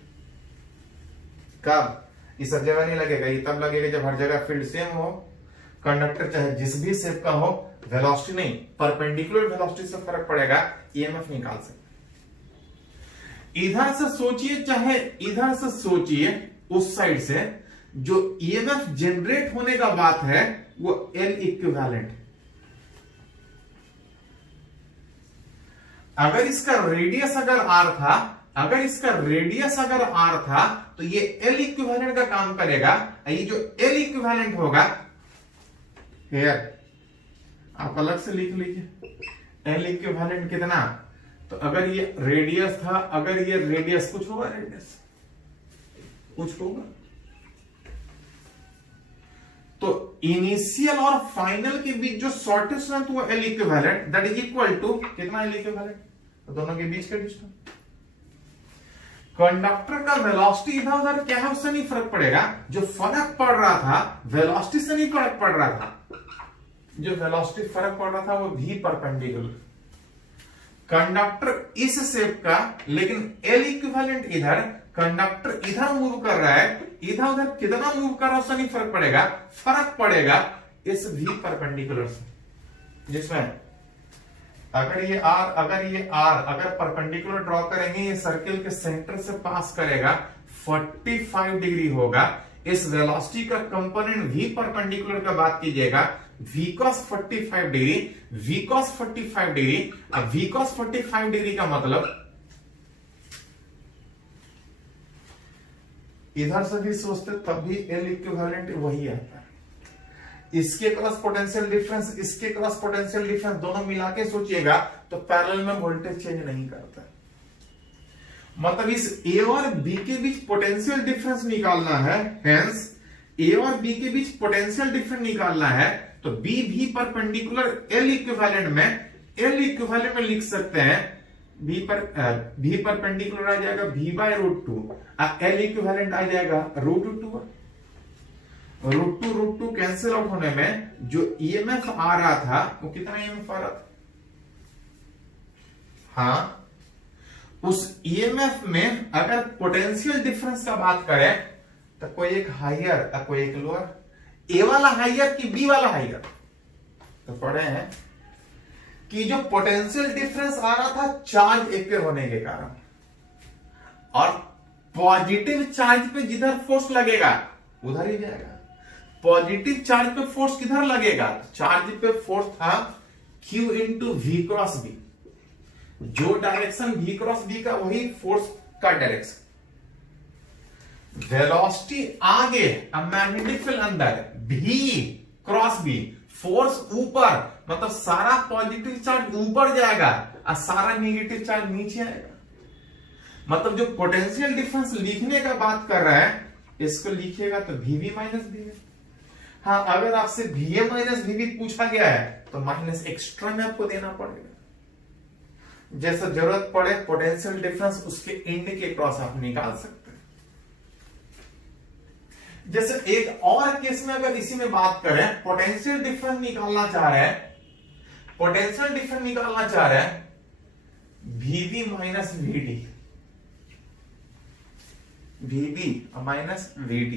कब? ये सब जगह नहीं लगेगा, ये तब लगेगा जब हर जगह फील्ड सेम हो, कंडक्टर चाहे जिस भी शेप का हो, वेलोसिटी नहीं परपेंडिकुलर वेलोसिटी से फर्क पड़ेगा, ईएमएफ निकाल सकते। इधर से सोचिए चाहे इधर से सोचिए, उस साइड से जो ईएमएफ जनरेट होने का बात है वो एल इक्विवेलेंट। अगर इसका रेडियस अगर आर था, अगर इसका रेडियस अगर आर था तो ये एल इक्विवेलेंट का काम करेगा। ये जो एल इक्विवेलेंट होगा हियर, आप अलग से लिख लीजिए एल इक्विवेलेंट कितना। तो अगर ये रेडियस था, अगर ये रेडियस कुछ होगा, रेडियस कुछ होगा, तो इनिशियल और फाइनल के बीच जो शॉर्टेस्ट लेंथ वो L equivalent that is equal to कितना एल इक्विवेलेंट, तो दोनों के बीच का डिस्टेंस। कंडक्टर का वेलोसिटी इधर उधर क्या है उससे नहीं फर्क पड़ेगा, जो फर्क पड़ रहा था वेलोसिटी से नहीं फर्क पड़ रहा था, जो वेलोसिटी फर्क पड़ रहा था वो भी परपेंडिकुलर। कंडक्टर इस शेप का, लेकिन एल इक्विवेलेंट इधर, कंडक्टर इधर मूव कर रहा है, इधर उधर कितना मूव कर रहा है उससे नहीं फर्क पड़ेगा, फर्क पड़ेगा इस भी परपेंडिकुलर से, जिसमें अगर ये आर अगर परपेंडिकुलर ड्रॉ करेंगे, ये सर्किल के सेंटर से पास करेगा, 45 डिग्री होगा। इस वेलोसिटी का कंपोनेंट भी परपेंडिकुलर का बात कीजिएगा, v cos 45 degree, v cos 45 degree. अब v cos 45 डिग्री का मतलब इधर से भी सोचते तब भी एल इक्विवेलेंट वही आता है। इसके क्रॉस पोटेंशियल डिफरेंस, इसके क्रॉस पोटेंशियल डिफरेंस दोनों मिला के सोचिएगा तो पैरेलल में वोल्टेज चेंज नहीं करता। मतलब इस ए और बी के बीच पोटेंशियल डिफरेंस निकालना है, हेंस ए और बी के बीच पोटेंशियल डिफरेंस निकालना है, तो बी भी परपेंडिकुलर एल इक्विवेलेंट में लिख सकते हैं। बी परपेंडिकुलर आ जाएगा v/√2, एल इक्विवेलेंट आ जाएगा √2। √2 कैंसिल आउट होने में जो ईएमएफ आ रहा था वो कितना ईएमएफ आ रहा था, हाँ, उस ईएमएफ में अगर पोटेंशियल डिफरेंस का बात करें तो कोई एक हाइयर और कोई एक लोअर, ए वाला हाइयर कि बी वाला हाइयर, तो पढ़े हैं कि जो पोटेंशियल डिफरेंस आ रहा था चार्ज एक्टिव होने के कारण, और पॉजिटिव चार्ज पे जिधर फोर्स लगेगा उधर ही जाएगा। पॉजिटिव चार्ज पे फोर्स किधर लगेगा, चार्ज पे फोर्स था Q into V cross B, जो डायरेक्शन V क्रॉस B का वही फोर्स का डायरेक्शन। वेलोसिटी आगे, अब मैग्नेटिक फील्ड अंदर, V क्रॉस B, फोर्स ऊपर, मतलब सारा पॉजिटिव चार्ज ऊपर जाएगा और सारा नेगेटिव चार्ज नीचे आएगा। मतलब जो पोटेंशियल डिफरेंस लिखने का बात कर रहा है, इसको लिखिएगा तो VV माइनस VV। हाँ, अगर आपसे VA माइनस VB पूछा गया है तो माइनस एक्स्ट्रा में आपको देना पड़ेगा। जैसा जरूरत पड़े पोटेंशियल डिफरेंस उसके एंड के क्रॉस आप निकाल सकते हैं। जैसे एक और केस में अगर इसी में बात करें, पोटेंशियल डिफरेंस निकालना चाह रहे हैं, VB minus VD, VB minus VD,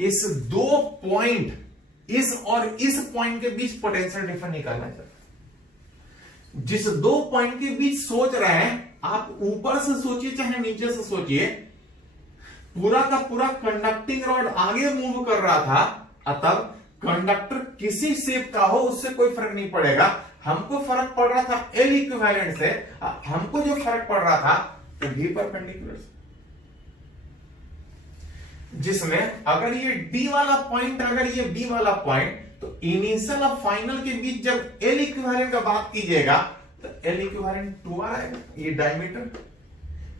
इस दो पॉइंट, इस और इस पॉइंट के बीच पोटेंशियल डिफरेंस निकालना चाहते हैं। जिस दो पॉइंट के बीच सोच रहे हैं, आप ऊपर से सोचिए चाहे नीचे से सोचिए, पूरा का पूरा कंडक्टिंग रॉड आगे मूव कर रहा था, तब कंडक्टर किसी शेप का हो उससे कोई फर्क नहीं पड़ेगा। हमको फर्क पड़ रहा था एल इक्विवेलेंट से, हमको जो फर्क पड़ रहा था वो भी परपेंडिकुलर से, जिसमें अगर ये डी वाला पॉइंट, अगर ये बी वाला पॉइंट, तो इनिशियल और फाइनल के बीच जब एल इक्विवेलेंट का बात कीजिएगा तो एल इक्विवेलेंट 2 आएगा। ये डायमीटर,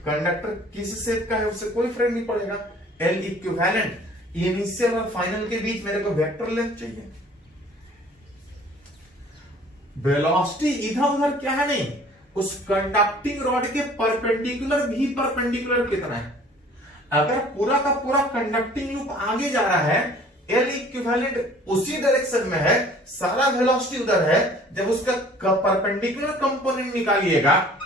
कंडक्टर किस शेप का है उससे कोई फर्क नहीं पड़ेगा। एल इक्विवेलेंट इनिशियल और फाइनल के बीच मेरे को वेक्टर लेंथ चाहिए। वेलोसिटी इधर उधर क्या है नहीं, उस कंडक्टिंग रॉड के परपेंडिकुलर भी परपेंडिकुलर कितना है। अगर पूरा का पूरा कंडक्टिंग लूप आगे जा रहा है, एल इक्विवेलेंट उसी डायरेक्शन में है, सारा वेलोसिटी उधर है, जब उसका परपेंडिकुलर कंपोनेंट निकालिएगा,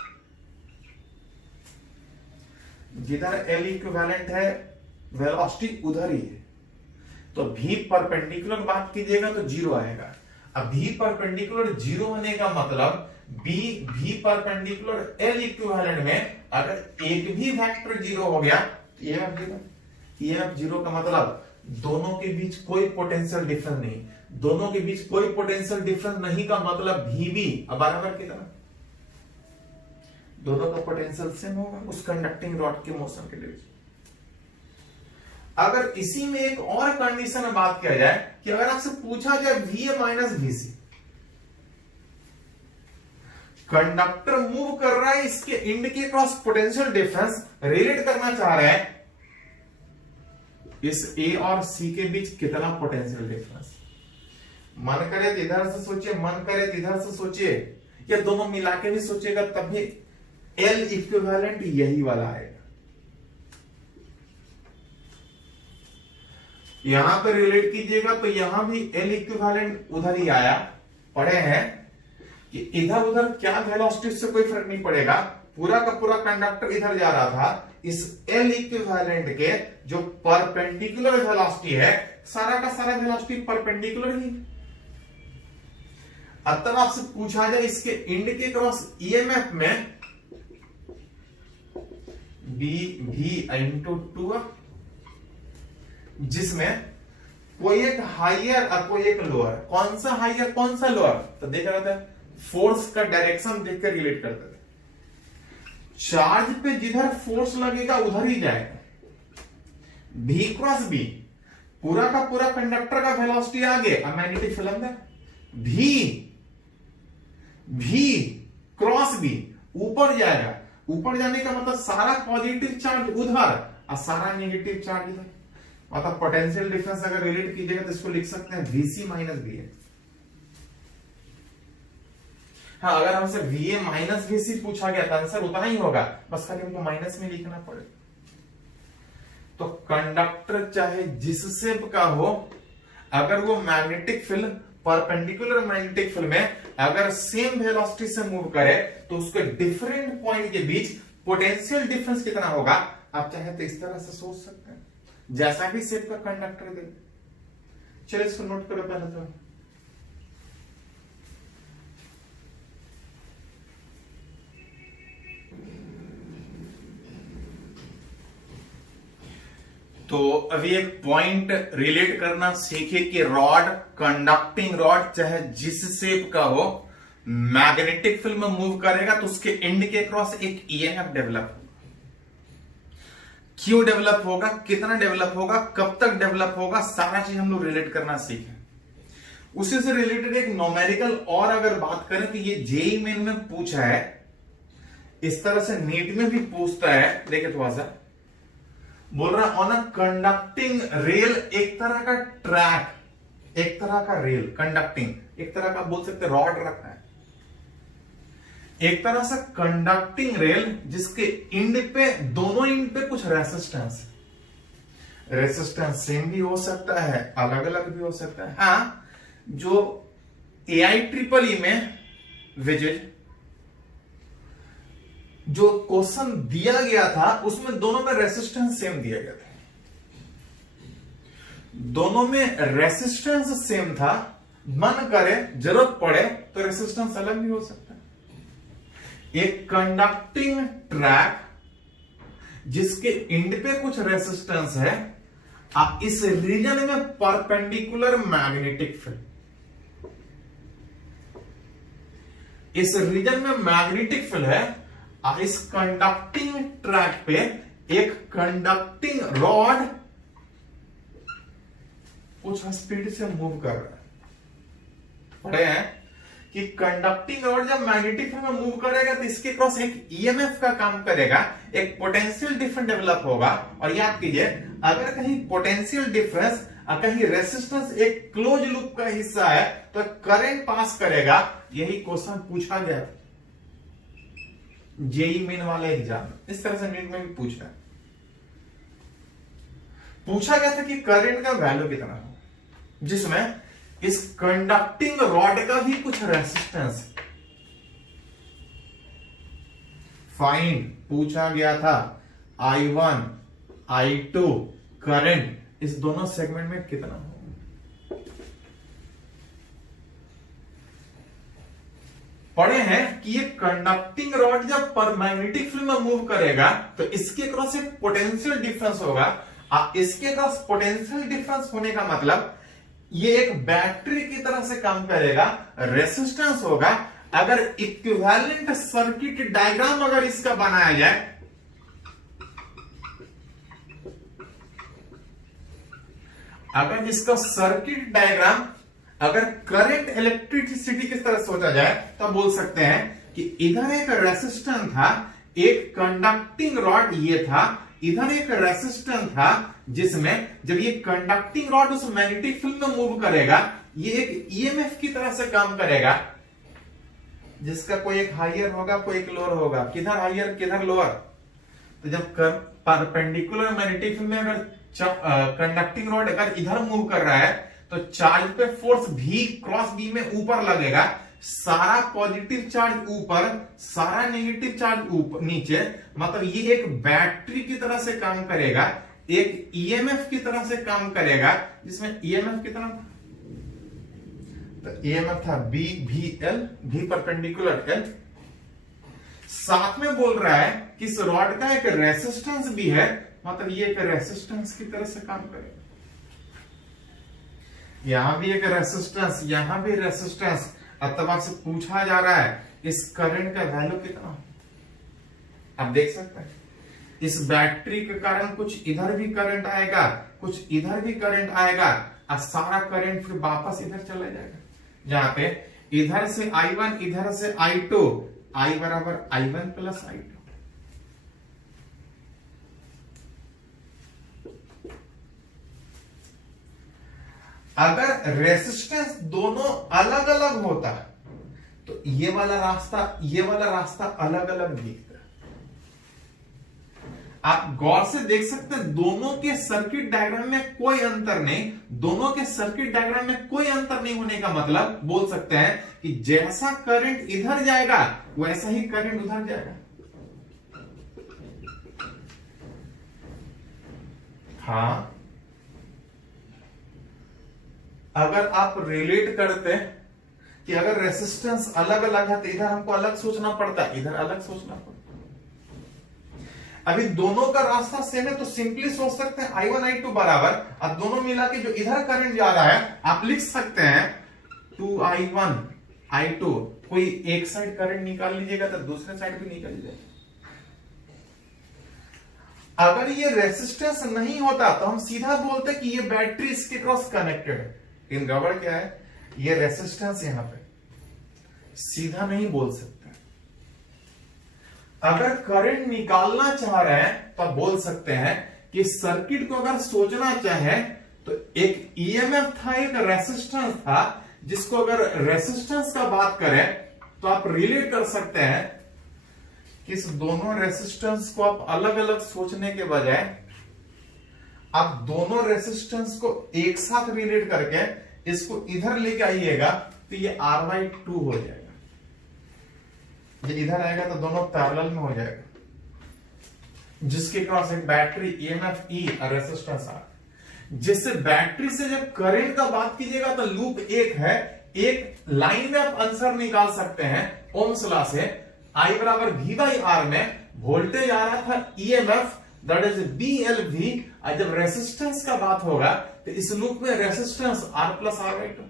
जिधर एल इक्विवेलेंट है वेलोसिटी उधर ही है, तो भी परपेंडिकुलर बात कीजिएगा तो 0 आएगा। अब भी परपेंडिकुलर 0 होने का मतलब भी परपेंडिकुलर एल इक्विवेलेंट में अगर एक भी वेक्टर 0 हो गया तो EMF 0 का मतलब दोनों के बीच कोई पोटेंशियल डिफरेंस नहीं। दोनों के बीच कोई पोटेंशियल डिफरेंस नहीं का मतलब VB अब बराबर कितना, दोनों का पोटेंशियल सेम होगा उस कंडक्टिंग रॉड के मोशन के लिए। अगर इसी में एक और कंडीशन में बात किया जाए कि अगर आपसे पूछा जाए VA minus VC, conductor move कर रहा है, इसके इंड के क्रॉस पोटेंशियल डिफरेंस रिलेट करना चाह रहे हैं इस ए और सी के बीच कितना पोटेंशियल डिफरेंस। मन करे तो इधर से सोचिए, मन करे तो इधर से सोचिए, या दोनों मिला के भी सोचिएगा तब भी एल इक्विवेलेंट यही वाला आएगा। यहां पर रिलेट कीजिएगा तो यहां भी एल इक्विवेलेंट उधर ही आया। पढ़े हैं कि इधर उधर क्या वेलोसिटी से कोई फर्क नहीं पड़ेगा, पूरा का पूरा कंडक्टर इधर जा रहा था, इस एल इक्विवेलेंट के जो परपेंडिकुलर वेलोसिटी है, सारा का सारा वेलोसिटी परपेंडिकुलर ही। तब आपसे पूछा जाए इसके इंड के क्रॉस ईएमएफ में डी इंटू 2, जिसमें कोई एक हाइयर और कोई एक लोअर। कौन सा हाइयर कौन सा लोअर, तो देख रहे थे फोर्स का डायरेक्शन देखकर रिलेट करते थे। चार्ज पे जिधर फोर्स लगेगा उधर ही जाएगा। भी क्रॉस बी, पूरा का पूरा कंडक्टर का वेलोसिटी आगे, अब मैग्नेटिक फील्ड है भी क्रॉस बी ऊपर जाएगा। ऊपर जाने का मतलब सारा पॉजिटिव चार्ज उधर और सारा नेगेटिव चार्ज इधर। मतलब पोटेंशियल डिफरेंस अगर रिलेट कीजिएगा तो इसको लिख सकते हैं VC माइनस VA। हाँ, अगर हमसे VA माइनस VC पूछा गया तो आंसर उतना ही होगा, बस खाली हमको माइनस में लिखना पड़ेगा। तो कंडक्टर चाहे जिस शेप का हो, अगर वो magnetic field perpendicular magnetic field में अगर सेम वेलोसिटी से मूव करे तो उसके डिफरेंट पॉइंट के बीच पोटेंशियल डिफरेंस कितना होगा, आप चाहे तो इस तरह से सोच सकते हैं, जैसा भी शेप का कंडक्टर दे। चलिए इसको नोट करो पहले तो अभी एक पॉइंट रिलेट करना सीखे कि रॉड, कंडक्टिंग रॉड चाहे जिस शेप का हो, मैग्नेटिक फील्ड में मूव करेगा तो उसके एंड के क्रॉस एक ईएमएफ डेवलप होगा। क्यों डेवलप होगा, कितना डेवलप होगा, कब तक डेवलप होगा, सारा चीज हम लोग रिलेट करना सीखे। उसी से रिलेटेड एक न्यूमेरिकल और अगर बात करें तो ये जेईई मेन में पूछा है, इस तरह से नीट में भी पूछता है। देखिए थोड़ा सा बोल रहा ऑन अ कंडक्टिंग रेल, एक तरह का ट्रैक, एक तरह का रेल, कंडक्टिंग एक तरह का बोल सकते रॉड रखा है, एक तरह से कंडक्टिंग रेल जिसके इंड पे, दोनों इंड पे कुछ रेसिस्टेंस, रेसिस्टेंस सेम भी हो सकता है, अलग अलग भी हो सकता है। हाँ, जो AIEEE में विजिट जो क्वेश्चन दिया गया था उसमें दोनों में रेसिस्टेंस सेम दिया गया था, दोनों में रेसिस्टेंस सेम था। मन करे जरूरत पड़े तो रेसिस्टेंस अलग भी हो सकता है। एक कंडक्टिंग ट्रैक जिसके इंड पे कुछ रेसिस्टेंस है, इस रीजन में परपेंडिकुलर मैग्नेटिक फील्ड, इस रीजन में मैग्नेटिक फील्ड है, इस कंडक्टिंग ट्रैक पे एक कंडक्टिंग रॉड कुछ स्पीड से मूव कर रहा है। पढ़े हैं कि कंडक्टिंग रॉड जब मैग्नेटिक फील्ड में मूव करेगा तो इसके क्रॉस एक ईएमएफ का काम करेगा, एक पोटेंशियल डिफरेंस डेवलप होगा। और याद कीजिए, अगर कहीं पोटेंशियल डिफरेंस और कहीं रेसिस्टेंस एक क्लोज लूप का हिस्सा है तो करंट पास करेगा। यही क्वेश्चन पूछा गया था जेईई मेन वाले एग्जाम, इस तरह से नीट में भी पूछा गया था कि करंट का वैल्यू कितना हो, जिसमें इस कंडक्टिंग रॉड का भी कुछ रेसिस्टेंस फाइंड पूछा गया था। I1 I2 करंट इस दोनों सेगमेंट में कितना हो। पढ़े हैं कि ये कंडक्टिंग रॉड जब पर मैग्नेटिक फील्ड में मूव करेगा तो इसके क्रॉस एक पोटेंशियल डिफरेंस होगा। इसके क्रॉस पोटेंशियल डिफरेंस होने का मतलब ये एक बैटरी की तरह से काम करेगा, रेसिस्टेंस होगा। अगर इक्विवेलेंट सर्किट डायग्राम अगर इसका बनाया जाए, अगर इसका सर्किट डायग्राम, अगर करंट इलेक्ट्रिसिटी किस तरह सोचा जाए तो बोल सकते हैं कि इधर एक रेसिस्टेंस था, एक कंडक्टिंग रॉड ये था, इधर एक रेसिस्टेंस था, जिसमें जब ये कंडक्टिंग रॉड उस मैग्नेटिक फील्ड में मूव करेगा, ये एक ईएमएफ की तरह से काम करेगा, जिसका कोई एक हाइयर होगा, कोई एक लोअर होगा। किधर हाइयर किधर लोअर? तो जब परपेंडिकुलर मैग्नेटिक फील्ड में अगर कंडक्टिंग रॉड अगर इधर मूव कर रहा है, तो चार्ज पे फोर्स V क्रॉस B में ऊपर लगेगा। सारा पॉजिटिव चार्ज ऊपर, सारा नेगेटिव चार्ज ऊपर नीचे, मतलब ये एक बैटरी की तरह से काम करेगा, एक ईएमएफ की तरह से काम करेगा, जिसमें ईएमएफ कितना, तो ईएमएफ था B V L, V perpendicular L। साथ में बोल रहा है कि इस रॉड का एक रेसिस्टेंस भी है, मतलब ये एक रेसिस्टेंस की तरह से काम करेगा। यहां भी एक रेसिस्टेंस, यहां भी रेसिस्टेंस। अब आपसे पूछा जा रहा है इस करंट का वैल्यू कितना, आप देख सकते हैं इस बैटरी के कारण कुछ इधर भी करंट आएगा, कुछ इधर भी करंट आएगा, और सारा करंट फिर वापस इधर चला जाएगा, जहां पे इधर से I1 इधर से I2, I बराबर I1 प्लस I2। अगर रेसिस्टेंस दोनों अलग अलग होता तो ये वाला रास्ता अलग अलग दिखता। आप गौर से देख सकते हैं दोनों के सर्किट डायग्राम में कोई अंतर नहीं, दोनों के सर्किट डायग्राम में कोई अंतर नहीं होने का मतलब बोल सकते हैं कि जैसा करंट इधर जाएगा वैसा ही करंट उधर जाएगा। हाँ, अगर आप रिलेट करते कि अगर रेसिस्टेंस अलग अलग है तो इधर हमको अलग सोचना पड़ता, इधर अलग सोचना पड़ता। अभी दोनों का रास्ता सेम है तो सिंपली सोच सकते हैं I1 I2 बराबर, अब दोनों मिला के जो इधर करंट जा रहा है आप लिख सकते हैं 2I1 I2। कोई एक साइड करंट निकाल लीजिएगा तो दूसरे साइड भी निकल जाएगा। अगर ये रेसिस्टेंस नहीं होता तो हम सीधा बोलते कि ये बैटरी इसके क्रॉस कनेक्टेड है। इन गड़बड़ क्या है, ये रेसिस्टेंस यहां पे सीधा नहीं बोल सकते। अगर करंट निकालना चाह रहे हैं तो आप बोल सकते हैं कि सर्किट को अगर सोचना चाहे तो एक ईएमएफ था, एक रेसिस्टेंस था, जिसको अगर रेसिस्टेंस का बात करें तो आप रिलेट कर सकते हैं कि इस दोनों रेसिस्टेंस को आप अलग अलग सोचने के बजाय आप दोनों रेसिस्टेंस को एक साथ रिलेट करके इसको इधर लेके आइएगा तो ये R/2 हो जाएगा। ये इधर आएगा तो दोनों पैरेलल में हो जाएगा, जिसके क्रॉस एक बैटरी ईएमएफ E और रेसिस्टेंस R। जिससे बैटरी से जब करंट का बात कीजिएगा तो लूप एक है, एक लाइन में आप आंसर निकाल सकते हैं ओम्स लॉ से। I बराबर V/R में वोल्टेज आ रहा था ईएमएफ दैट इज BLV, और जब रेसिस्टेंस का बात होगा तो इस लूप में resistance R plus R/2,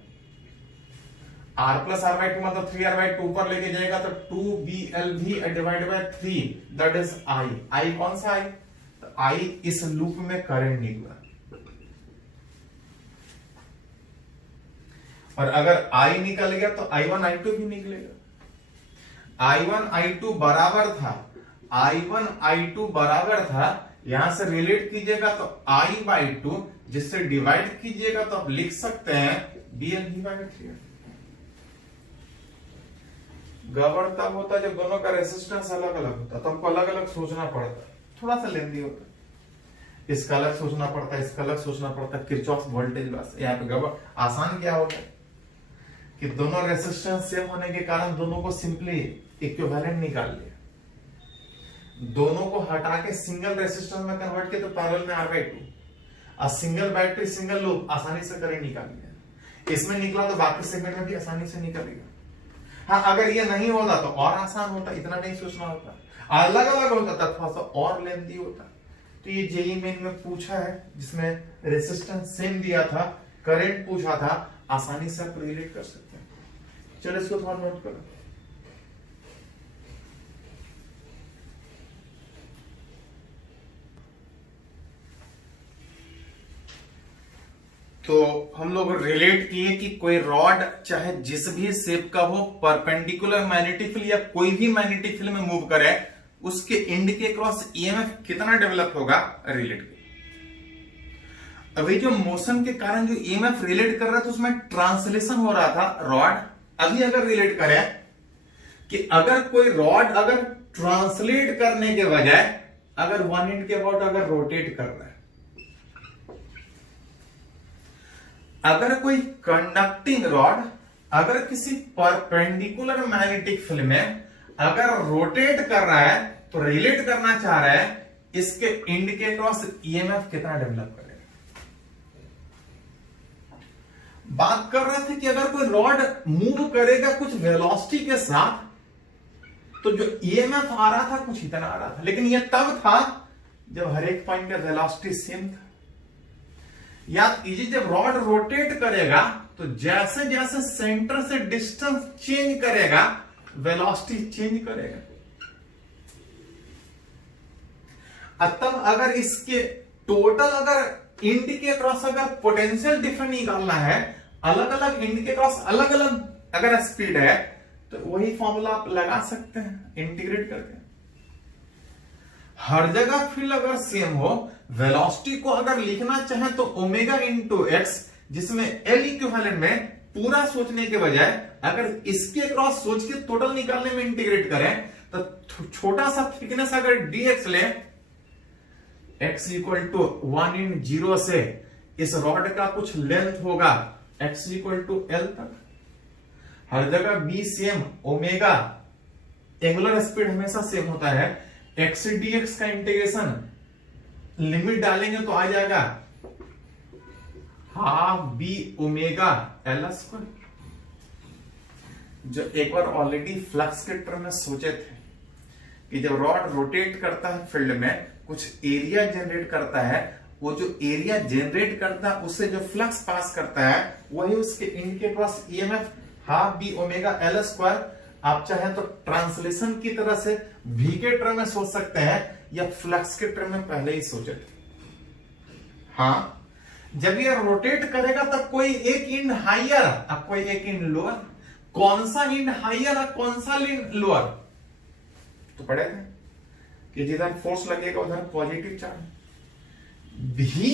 R plus R/2 मतलब 3R/2 ऊपर लेके जाएगा तो 2BLV divide by 3 that is I कौन सा I? तो I इस लूप में करंट निकला। और अगर I निकल गया तो I1 I2 भी निकलेगा। I1 I2 बराबर था, I1 I2 बराबर था, यहां से रिलेट कीजिएगा तो I/2, जिससे डिवाइड कीजिएगा तो आप लिख सकते हैं BLV/3। गड़बड़ तब होता जब दोनों का रेसिस्टेंस अलग अलग होता, तो हमको अलग अलग सोचना पड़ता, थोड़ा सा लेंदी होता, इसका अलग सोचना पड़ता, इसका अलग सोचना पड़ता। किरचॉफ वोल्टेज लॉ से यहाँ पे गड़बड़। आसान क्या होगा कि दोनों रेसिस्टेंस सेम होने के कारण दोनों को सिंपली इक्विवेलेंट निकाल लिया, दोनों को हटा के सिंगल रेसिस्टेंस में कन्वर्ट किया तो पैरेलल में R/2, और सिंगल बैटरी सिंगल लूप आसानी से करंट निकाल लिया। इसमें निकला तो बाकी सेगमेंट में भी आसानी से निकलेगा। हाँ, अगर ये नहीं होता तो और आसान होता, इतना नहीं सोचना होता, अलग अलग होता था थोड़ा सा और लेंथी होता। तो ये जेईई मेन में पूछा है जिसमें रेसिस्टेंस सेम दिया था, करंट पूछा था, आसानी से आप रिलेट कर सकते हैं। चलो इसको थोड़ा नोट करो। तो हम लोग रिलेट किए कि कोई रॉड चाहे जिस भी शेप का हो, परपेंडिकुलर मैग्नेटिक फील्ड या कोई भी मैग्नेटिक फील्ड में मूव करे, उसके एंड के क्रॉस ईएमएफ कितना डेवलप होगा, रिलेट किया। अभी जो मोशन के कारण जो ईएमएफ रिलेट कर रहा था उसमें ट्रांसलेशन हो रहा था रॉड। अभी अगर रिलेट करें कि अगर कोई रॉड अगर ट्रांसलेट करने के बजाय अगर वन एंड के अबाउट अगर रोटेट कर रहा है, अगर कोई कंडक्टिंग रॉड अगर किसी परपेंडिकुलर मैग्नेटिक फील्ड में अगर रोटेट कर रहा है तो रिलेट करना चाह रहा है इसके एंड के क्रॉस ईएमएफ कितना डेवलप करेगा। बात कर रहे थे कि अगर कोई रॉड मूव करेगा कुछ वेलोसिटी के साथ तो जो ईएमएफ आ रहा था कुछ इतना आ रहा था, लेकिन यह तब था जब हर एक पॉइंट का वेलोसिटी सेम था। याद कीजिए जब रॉड रोटेट करेगा तो जैसे जैसे सेंटर से डिस्टेंस चेंज करेगा वेलोसिटी चेंज करेगा। तब अगर इसके टोटल अगर इंड के क्रॉस अगर पोटेंशियल डिफरेंस निकालना है, अलग अलग इंड के क्रॉस अलग अलग अगर स्पीड है तो वही फॉर्मूला आप लगा सकते हैं इंटीग्रेट करके। हर जगह फील्ड अगर सेम हो, वेलोसिटी को अगर लिखना चाहे तो ओमेगा इंटू एक्स, जिसमें एल इक्विवेलेंट में पूरा सोचने के बजाय अगर इसके क्रॉस सोच के टोटल निकालने में इंटीग्रेट करें तो छोटा सा थिकनेस अगर dx ले, x इक्वल टू 1 इन 0 से इस रॉड का कुछ लेंथ होगा x इक्वल टू l तक। हर जगह b same, omega angular speed हमेशा सेम होता है। x से dx का इंटीग्रेशन लिमिट डालेंगे तो आ जाएगा half b omega L square. जो एक बार ऑलरेडी फ्लक्स के टर्म में सोचे थे कि जब रॉड रोटेट करता है फील्ड में कुछ एरिया जनरेट करता है, वो जो एरिया जनरेट करता है उससे जो फ्लक्स पास करता है वही उसके इंड के cross EMF half B omega L square. आप चाहे तो ट्रांसलेशन की तरह से v के टर्म में सोच सकते हैं या फ्लक्स के टर्म में पहले ही सोचे थे। हाँ, जब ये रोटेट करेगा तब कोई एक इंड हाइयर और कोई एक इंड लोअर। कौन सा इंड हाइयर और कौन सा इंड लोअर तो पढ़े थे कि जिधर फोर्स लगेगा उधर पॉजिटिव चार्ज। भी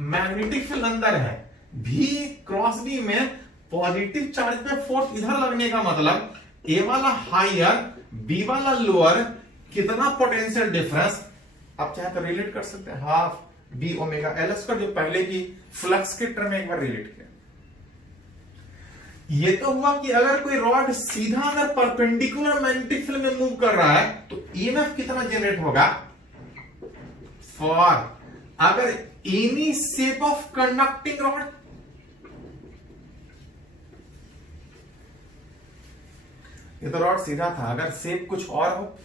मैग्नेटिक फील्ड अंदर है, भी क्रॉस बी में पॉजिटिव चार्ज पे फोर्स इधर लगने का मतलब ए वाला हाइयर बी वाला लोअर, कितना पोटेंशियल डिफरेंस आप चाहे तो रिलेट कर सकते हैं half B omega L square, जो पहले की फ्लक्स के टर्म में एक बार रिलेट किया। ये तो हुआ कि अगर कोई रॉड सीधा अगर परपेंडिकुलर मैग्नेटिक फील्ड में मूव कर रहा है तो ईएमएफ कितना जनरेट होगा फॉर अगर any shape of conducting rod. ये तो रॉड सीधा था, अगर शेप कुछ और हो,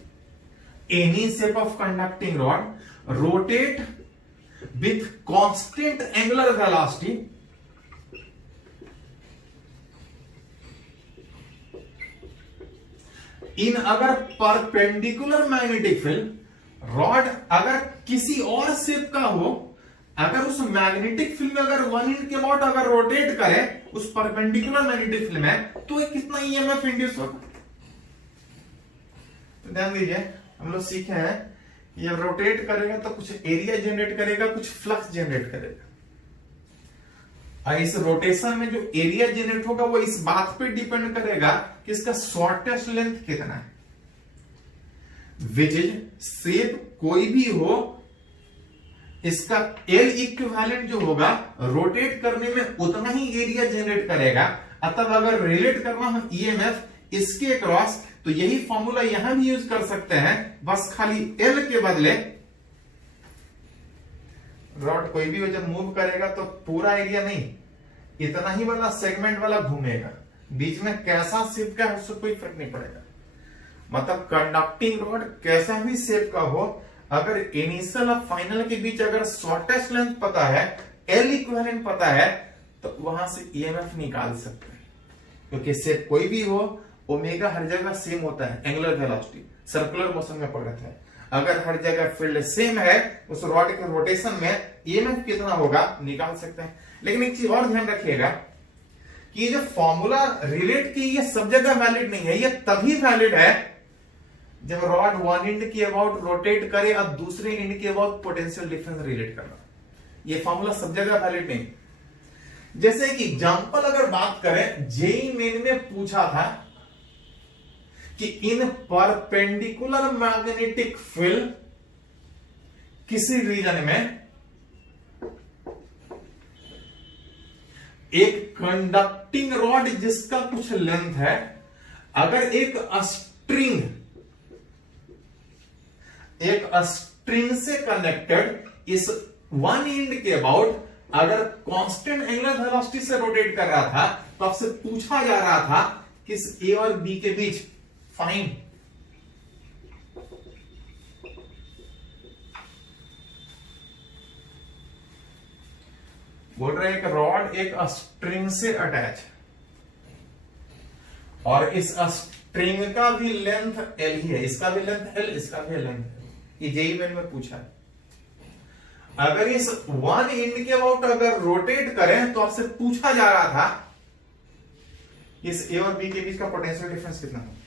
any shape of conducting rod rotate with constant angular velocity इन अगर परपेंडिकुलर मैग्नेटिक फील्ड। रॉड अगर किसी और शेप का हो, अगर उस मैग्नेटिक फील्ड में अगर वन इंड के अबाउट अगर रोटेट करे उस परपेंडिकुलर मैग्नेटिक फील्ड में तो कितना ईएमएफ इंड्यूस होगा। तो ध्यान दीजिए, हम लोग सीखे हैं ये रोटेट करेगा तो कुछ एरिया जनरेट करेगा, कुछ फ्लक्स जनरेट करेगा। इस रोटेशन में जो एरिया जनरेट होगा वो इस बात पे डिपेंड करेगा कि इसका शॉर्टेस्ट लेंथ कितना है। विच इज शेप कोई भी हो, इसका एल इक्विवेलेंट जो होगा रोटेट करने में उतना ही एरिया जनरेट करेगा। अतः अगर रिलेट करना हो ईएमएफ इसके क्रॉस तो यही फॉर्मूला यहां भी यूज कर सकते हैं, बस खाली एल के बदले रॉड कोई भी जब मूव करेगा तो पूरा एरिया नहीं, इतना ही वाला सेगमेंट वाला घूमेगा, बीच में कैसा शेप का है उससे कोई फर्क नहीं पड़ेगा। मतलब कंडक्टिंग रॉड कैसा भी शेप का हो, अगर इनिशियल और फाइनल के बीच अगर शॉर्टेस्ट लेंथ पता है, एल इक्विवेलेंट पता है, तो वहां से ईएमएफ निकाल सकते हैं। क्योंकि शेप कोई भी हो, ओमेगा हर जगह सेम होता है, एंगुलर वेलोसिटी सर्कुलर मोशन में पढ़ रहे थे। अगर हर जगह फील्ड सेम है, उस रॉड के रोटेशन में ईएमएफ कितना होगा निकाल सकते हैं। लेकिन एक चीज और ध्यान रखिएगा कि ये जो फॉर्मूला रिलेट की ये सब जगह वैलिड नहीं है, ये तभी वैलिड है जब रॉड वन एंड के अबाउट रोटेट करे और दूसरे एंड के अबाउट पोटेंशियल डिफरेंस रिलेट करना। ये फॉर्मूला सब जगह वैलिड नहीं। जैसे कि एग्जांपल अगर बात करें, जेईई मेन में पूछा था कि इन परपेंडिकुलर मैग्नेटिक फील्ड किसी रीजन में एक कंडक्टिंग रॉड जिसका कुछ लेंथ है, अगर एक स्ट्रिंग से कनेक्टेड इस वन एंड के अबाउट अगर कांस्टेंट एंगुलर वेलोसिटी से रोटेट कर रहा था, तो आपसे पूछा जा रहा था कि इस ए और बी के बीच फाइंड बोल रहे हैं कि रॉड एक स्ट्रिंग से अटैच और इस स्ट्रिंग का भी लेंथ एल ही है, इसका भी लेंथ एल, इसका भी लेंथ एल। ये जेईई मेन में पूछा है। अगर इस वन एंड के अबाउट अगर रोटेट करें तो आपसे पूछा जा रहा था इस ए और बी के बीच का पोटेंशियल डिफरेंस कितना है।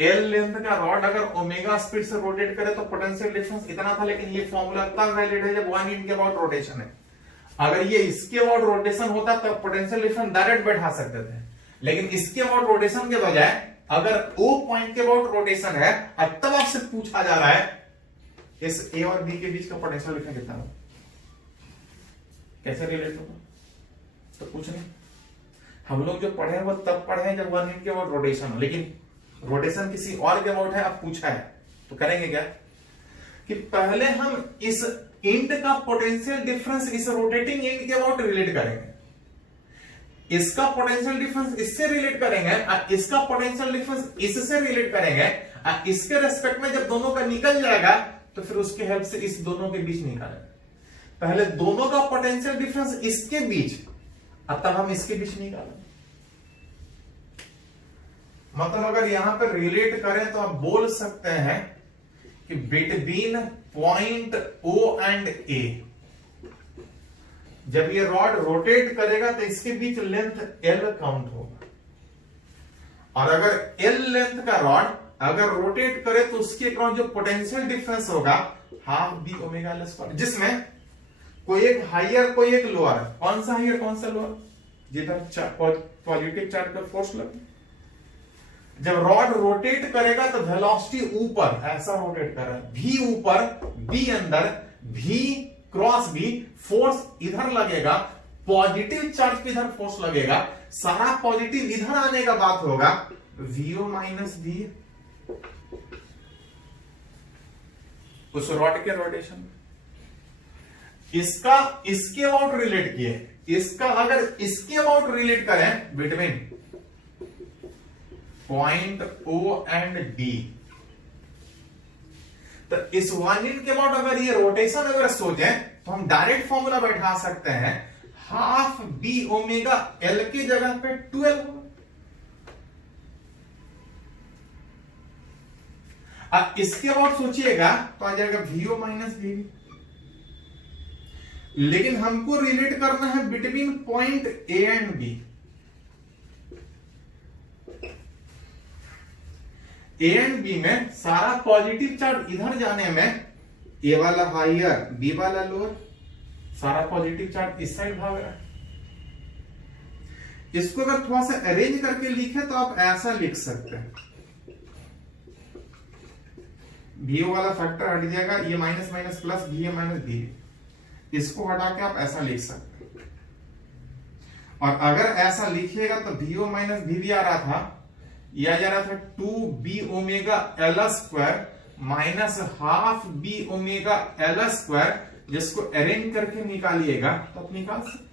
एल लेंथ का रॉड अगर ओमेगा स्पीड से रोटेट करे तो पोटेंशियल डिफरेंस इतना था, लेकिन ये फॉर्मूला तब वैलिड है जब वन एंड के अबाउट रोटेशन है। अगर ये इसके अबाउट रोटेशन होता तो पोटेंशियल डिफरेंस डायरेक्ट बैठा सकते थे, लेकिन इसके अबाउट रोटेशन के बजाय अगर ओ पॉइंट के अबाउट रोटेशन है और तब आपसे पूछा जा रहा है इस ए और बी के बीच का पोटेंशियल डिफरेंस कितना होगा, कैसे रिलेट होगा? तो कुछ नहीं, हम लोग जो पढ़े हैं वो तब पढ़े हैं जब वन एंड के अबाउट रोटेशन हो, लेकिन रोटेशन किसी और के अबाउट है, अब पूछा है तो करेंगे क्या कि पहले हम इस एंड का पोटेंशियल डिफरेंस इस रोटेटिंग एंड के अबाउट रिलेट करेंगे, इसका पोटेंशियल डिफरेंस इससे रिलेट करेंगे, इसका पोटेंशियल डिफरेंस इससे रिलेट करेंगे, इसके रेस्पेक्ट में जब दोनों का निकल जाएगा तो फिर उसके हेल्प से इस दोनों के बीच निकालेंगे। पहले दोनों का पोटेंशियल डिफरेंस इसके बीच, अब तब हम इसके बीच निकालेंगे। मतलब अगर यहां पर रिलेट करें तो आप बोल सकते हैं कि बिटवीन पॉइंट ओ एंड ए, जब ये रॉड रोटेट करेगा तो इसके बीच लेंथ एल काउंट होगा, और अगर एल लेंथ का रॉड अगर रोटेट करे तो उसके अक्रॉस जो पोटेंशियल डिफरेंस होगा half B omega L square, जिसमें कोई एक हाइयर कोई एक लोअर। कौन सा हाइयर कौन सा लोअर? जिधर पॉजिटिव चार्ज का फोर्स लगे। जब रॉड रोटेट करेगा तो वेलोसिटी ऊपर ऐसा रोटेट कर रहा है, भी ऊपर बी अंदर, भी क्रॉस भी, फोर्स इधर लगेगा, पॉजिटिव चार्ज पे इधर फोर्स लगेगा, सारा पॉजिटिव इधर आने का बात होगा, वीओ माइनस वी उस रॉड के रोटेशन। इसका इसके अबाउट रिलेट किए, इसका अगर इसके अबाउट रिलेट करें between point O and D, तो इस वन एंड के अबाउट अगर ये रोटेशन अगर सोचें तो हम डायरेक्ट फॉर्मूला बैठा सकते हैं, हाफ बी ओमेगा एल की जगह पे 12 होगा। अब इसके अबाउट सोचिएगा तो आ जाएगा वीओ माइनस वी, लेकिन हमको रिलेट करना है between point A and B. A and B में सारा पॉजिटिव चार्ज इधर जाने में ए वाला हाइयर बी वाला लोअर, सारा पॉजिटिव चार्ज इस साइड भाग रहा है। इसको अगर थोड़ा सा अरेंज करके लिखे तो आप ऐसा लिख सकते हैं, वीओ वाला फैक्टर हट जाएगा, ये minus minus plus V minus V, इसको हटा के आप ऐसा लिख सकते हैं। और अगर ऐसा लिखिएगा तो वीओ माइनस वी आ रहा था, यह जा रहा था 2b omega L square minus half B omega L square, जिसको अरेंज करके निकालिएगा तो आप निकाल सकते।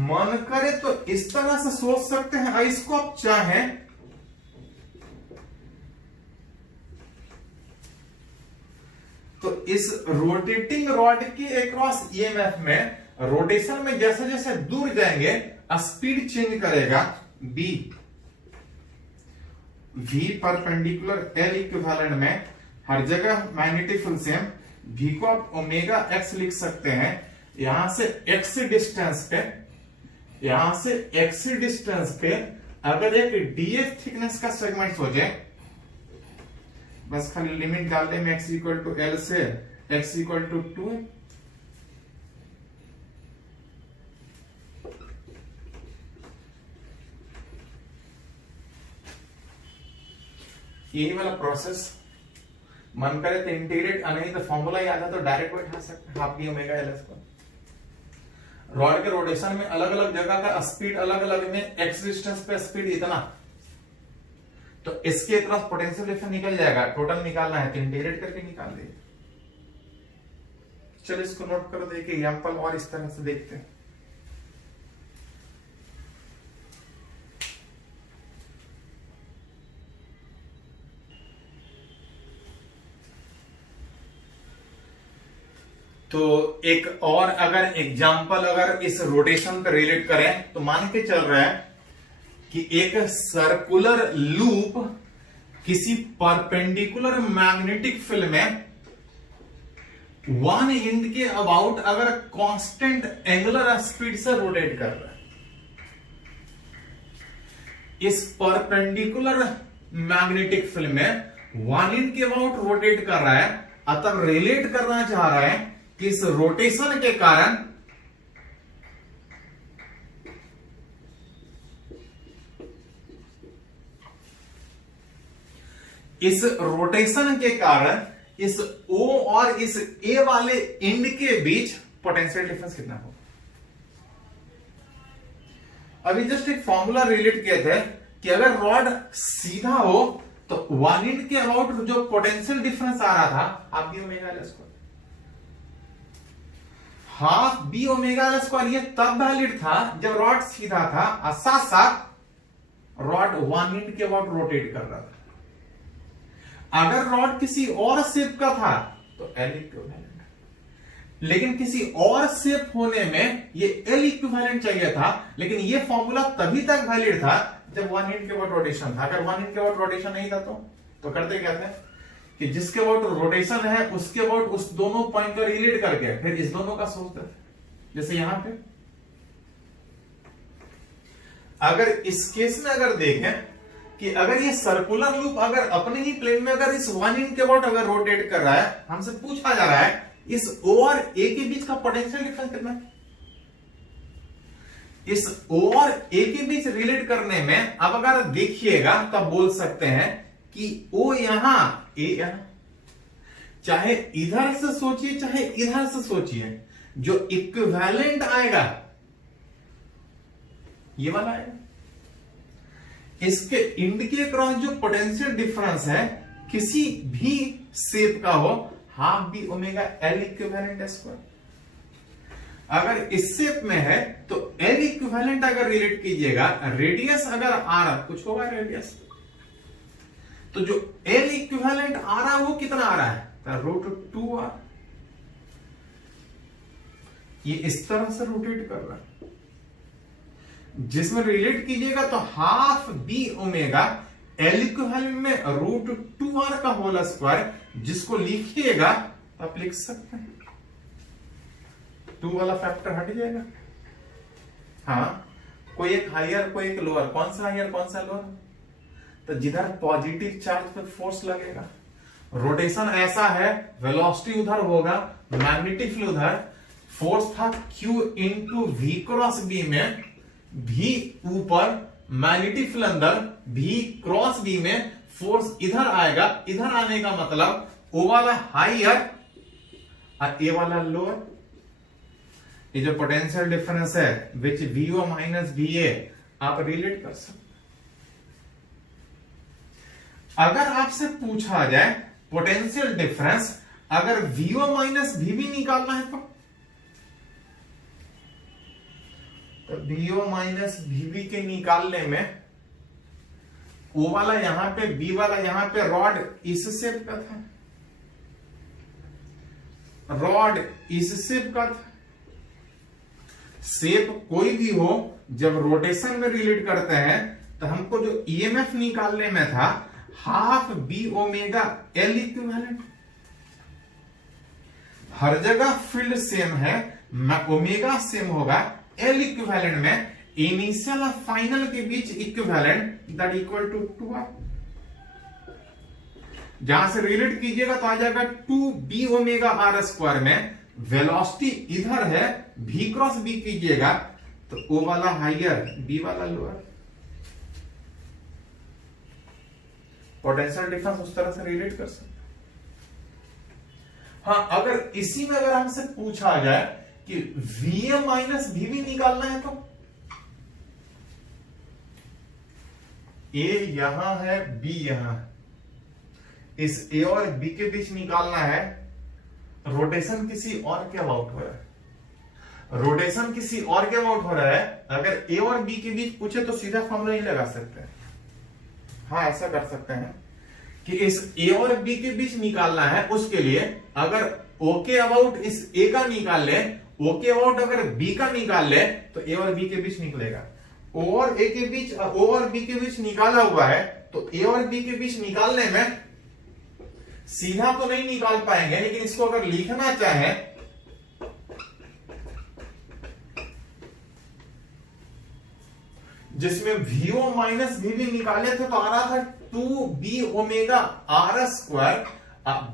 मन करे तो इस तरह से सोच सकते हैं, इसको आप चाहें तो इस रोटेटिंग रॉड के अक्रॉस ईएमएफ में रोटेशन में जैसे जैसे दूर जाएंगे स्पीड चेंज करेगा B, V perpendicular L equivalent में हर जगह मैग्नेटिक फील्ड सेम, V को आप ओमेगा x लिख सकते हैं। यहां से x डिस्टेंस पे अगर एक df थिकनेस का सेगमेंट सोचे, बस खाली लिमिट डाल दे में x इक्वल टू L से x इक्वल टू 2, यही वाला प्रोसेस मन करे तो इंटीग्रेट, नहीं तो फॉर्मूला याद है तो डायरेक्ट बैठा सकते हैं, half D omega L square. Rod के रोटेशन में अलग अलग जगह का स्पीड अलग अलग में, एक्स डिस्टेंस पे स्पीड इतना, तो इसके इतना पोटेंशियल डिफरेंस निकल जाएगा। टोटल निकालना है तो इंटीग्रेट करके निकाल दे। चलो इसको नोट कर दे कि एग्जांपल और इस तरह से देखते हैं। तो एक और अगर एग्जाम्पल अगर इस रोटेशन पे रिलेट करें तो मान के चल रहा है कि एक सर्कुलर लूप किसी परपेंडिकुलर मैग्नेटिक फील्ड में वन एंड के अबाउट अगर कांस्टेंट एंगुलर स्पीड से रोटेट कर रहा है। इस परपेंडिकुलर मैग्नेटिक फील्ड में वन एंड के अबाउट रोटेट कर रहा है, अतः रिलेट करना चाह रहा है कि इस रोटेशन के कारण इस O और इस A वाले एंड के बीच पोटेंशियल डिफरेंस कितना होगा। अभी जस्ट एक फॉर्मूला रिलेट किए थे कि अगर रॉड सीधा हो तो वन एंड के अबाउट जो पोटेंशियल डिफरेंस आ रहा था, half B omega L square, half B omega L square, ये तब वैलिड था जब रॉड सीधा था और साथ साथ रॉड वन एंड के अबाउट रोटेट कर रहा था। अगर रॉड किसी और शेप का था तो एल इक्विवेलेंट, लेकिन किसी और शेप होने में ये एल इक्विवेलेंट चाहिए था, लेकिन ये फॉर्मूला तभी तक वैलिड था जब वन एंड के अबाउट रोटेशन था। अगर वन एंड के अबाउट रोटेशन नहीं था तो करते क्या थे कि जिसके अबाउट रोटेशन है उसके अबाउट उस दोनों पॉइंट को रिलेट करके फिर इस दोनों का सोचते थे। जैसे यहां पे अगर इस केस में अगर देखें कि अगर ये सर्कुलर लूप अगर अपने ही प्लेन में अगर इस वन एंड के अबाउट अगर रोटेट कर रहा है, हमसे पूछा जा रहा है इस O और A के बीच का पोटेंशियल डिफरेंस कितना है। इस O और A के बीच रिलेट करने में अब अगर देखिएगा तब बोल सकते हैं कि O यहां A यहां, चाहे इधर से सोचिए चाहे इधर से सोचिए, जो इक्विवेलेंट आएगा ये वाला आएगा। इसके एंड के क्रॉस जो पोटेंशियल डिफरेंस है किसी भी शेप का हो, half B omega L equivalent square. अगर इस शेप में है तो एल इक्विवेलेंट अगर रिलेट कीजिएगा, रेडियस अगर आ रहा कुछ होगा रेडियस, तो जो एल इक्विवेलेंट आ रहा है वो कितना आ रहा है, √2r। ये इस तरह से रोटेट कर रहा है, जिसमें रिलेट कीजिएगा तो half B omega L equivalent में √2r का होल स्क्वायर, जिसको लिखिएगा आप लिख सकते हैं 2 वाला फैक्टर हट जाएगा। हाँ, कोई एक हायर कोई एक लोअर, कौन सा हायर कौन सा लोअर, तो जिधर पॉजिटिव चार्ज पे फोर्स लगेगा, रोटेशन ऐसा है, वेलोसिटी उधर होगा, मैग्नेटिक फील्ड उधर, फोर्स था Q into V cross B में, V ऊपर, मैग्नेटिक फील्ड अंदर, V क्रॉस B में, फोर्स इधर आएगा। इधर आने का मतलब O वाला हायर और A वाला लोअर। ये जो पोटेंशियल डिफरेंस है विच VO माइनस VA आप रिलेट कर सकते। अगर आपसे पूछा जाए पोटेंशियल डिफरेंस अगर VO माइनस VB निकालना है तो VO माइनस VB के निकालने में O वाला यहां पे B वाला यहां पे, रॉड इस शेप का था, रॉड इस शेप का था। शेप कोई भी हो जब रोटेशन में रिलेट करते हैं तो हमको जो EMF निकालने में था half B omega L equivalent. हर जगह फील्ड सेम है, ओमेगा सेम होगा, एल इक्विवेलेंट में इनिशियल और फाइनल के बीच equivalent that equal to 2r। जहां से रिलेट कीजिएगा तो आ जाएगा 2b ओमेगा आर स्क्वायर में वेलोसिटी इधर है, v क्रॉस b कीजिएगा तो o वाला हाइयर b वाला लोअर। पोटेंशियल डिफरेंस उस तरह से रिलेट कर सकते। हाँ, अगर इसी में अगर हमसे पूछा जाए कि Vm माइनस Vb निकालना है तो A यहां है, B यहां है, इस A और B के बीच निकालना है। रोटेशन किसी और के अबाउट हो रहा है, रोटेशन किसी और के अबाउट हो रहा है। अगर A और B के बीच पूछे तो सीधा फॉर्मूला नहीं लगा सकते हैं। हाँ, ऐसा कर सकते हैं कि इस A और B के बीच निकालना है, उसके लिए अगर O के अबाउट इस A का निकाल ले, O के अबाउट अगर B का निकाल ले तो A और B के बीच निकलेगा। O और A के बीच, O और B के बीच निकाला हुआ है तो A और B के बीच निकालने में सीधा तो नहीं निकाल पाएंगे, लेकिन इसको अगर लिखना चाहे जिसमें VO माइनस VB निकाले थे तो आ रहा था 2b omega R square.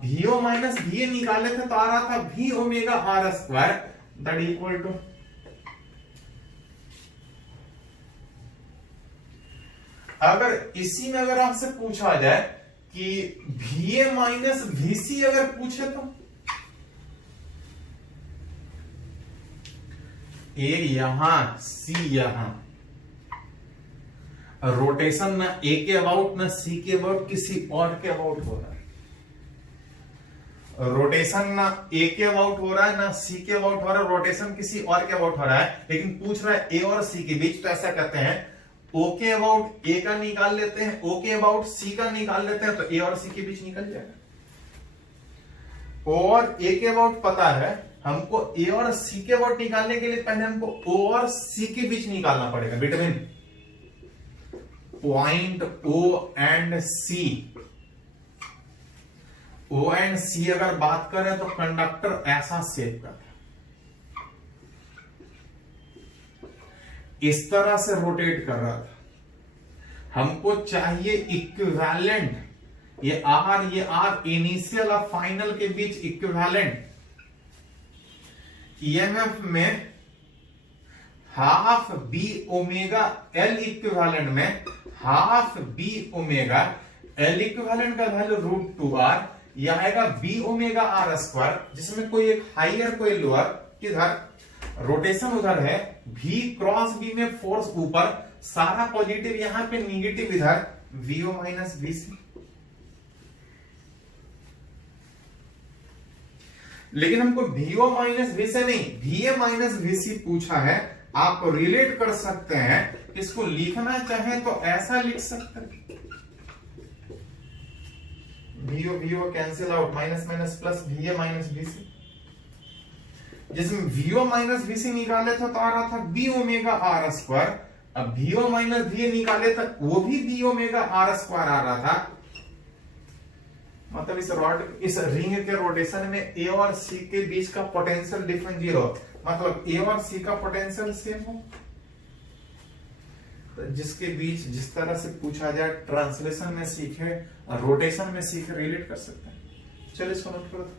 VO minus VA निकाले थे तो आ रहा था V omega R square that equal to, अगर इसी में अगर आपसे पूछा जाए कि VA माइनस VC अगर पूछे तो A यहां, C यहां, रोटेशन ना A के अबाउट ना C के अबाउट किसी और के अबाउट हो रहा है। रोटेशन ना A के अबाउट हो रहा है ना C के अबाउट हो रहा है, रोटेशन किसी और के अबाउट हो रहा है, लेकिन पूछ रहा है A और C के बीच। तो ऐसा कहते हैं O के अबाउट A का निकाल लेते हैं, O के अबाउट C का निकाल लेते हैं तो A और C के बीच निकल जाएगा। O और A के अबाउट पता है हमको, A और C के अबाउट निकालने के लिए पहले हमको O और C के बीच निकालना पड़ेगा, between point O and C। O and C अगर बात करें तो कंडक्टर ऐसा शेप का इस तरह से रोटेट कर रहा था। हमको चाहिए इक्विवेलेंट, ये R इनिशियल और फाइनल के बीच इक्विवेलेंट। EMF में half B omega L equivalent में half B omega L equivalent का वैल्यू √2r, यह आएगा B ओमेगा आर स्क्वायर, जिसमें कोई एक हाइयर कोई लोअर, किधर रोटेशन उधर है, V क्रॉस B में फोर्स ऊपर, सारा पॉजिटिव यहां पे निगेटिव इधर, VO माइनस VC। लेकिन हमको VO माइनस VC नहीं, VA माइनस VC पूछा है। आप रिलेट कर सकते हैं, इसको लिखना चाहे तो ऐसा लिख सकते हैं, VO cancel out, minus minus plus VA minus VC। जिसमें VO माइनस VC निकाले थे तो आ रहा था B ओमेगा आर स्क्वायर। अब VO माइनस VA निकाले तो वो भी B ओमेगा आर स्क्वायर आ रहा था। मतलब इस रिंग के रोटेशन में A और C के बीच का पोटेंशियल डिफरेंस 0, मतलब A और C का पोटेंशियल सेम हो। तो जिसके बीच जिस तरह से पूछा जाए, ट्रांसलेशन में सीखे और रोटेशन में सीखे, रिलेट कर सकते हैं। चलिए इसको नोट करो।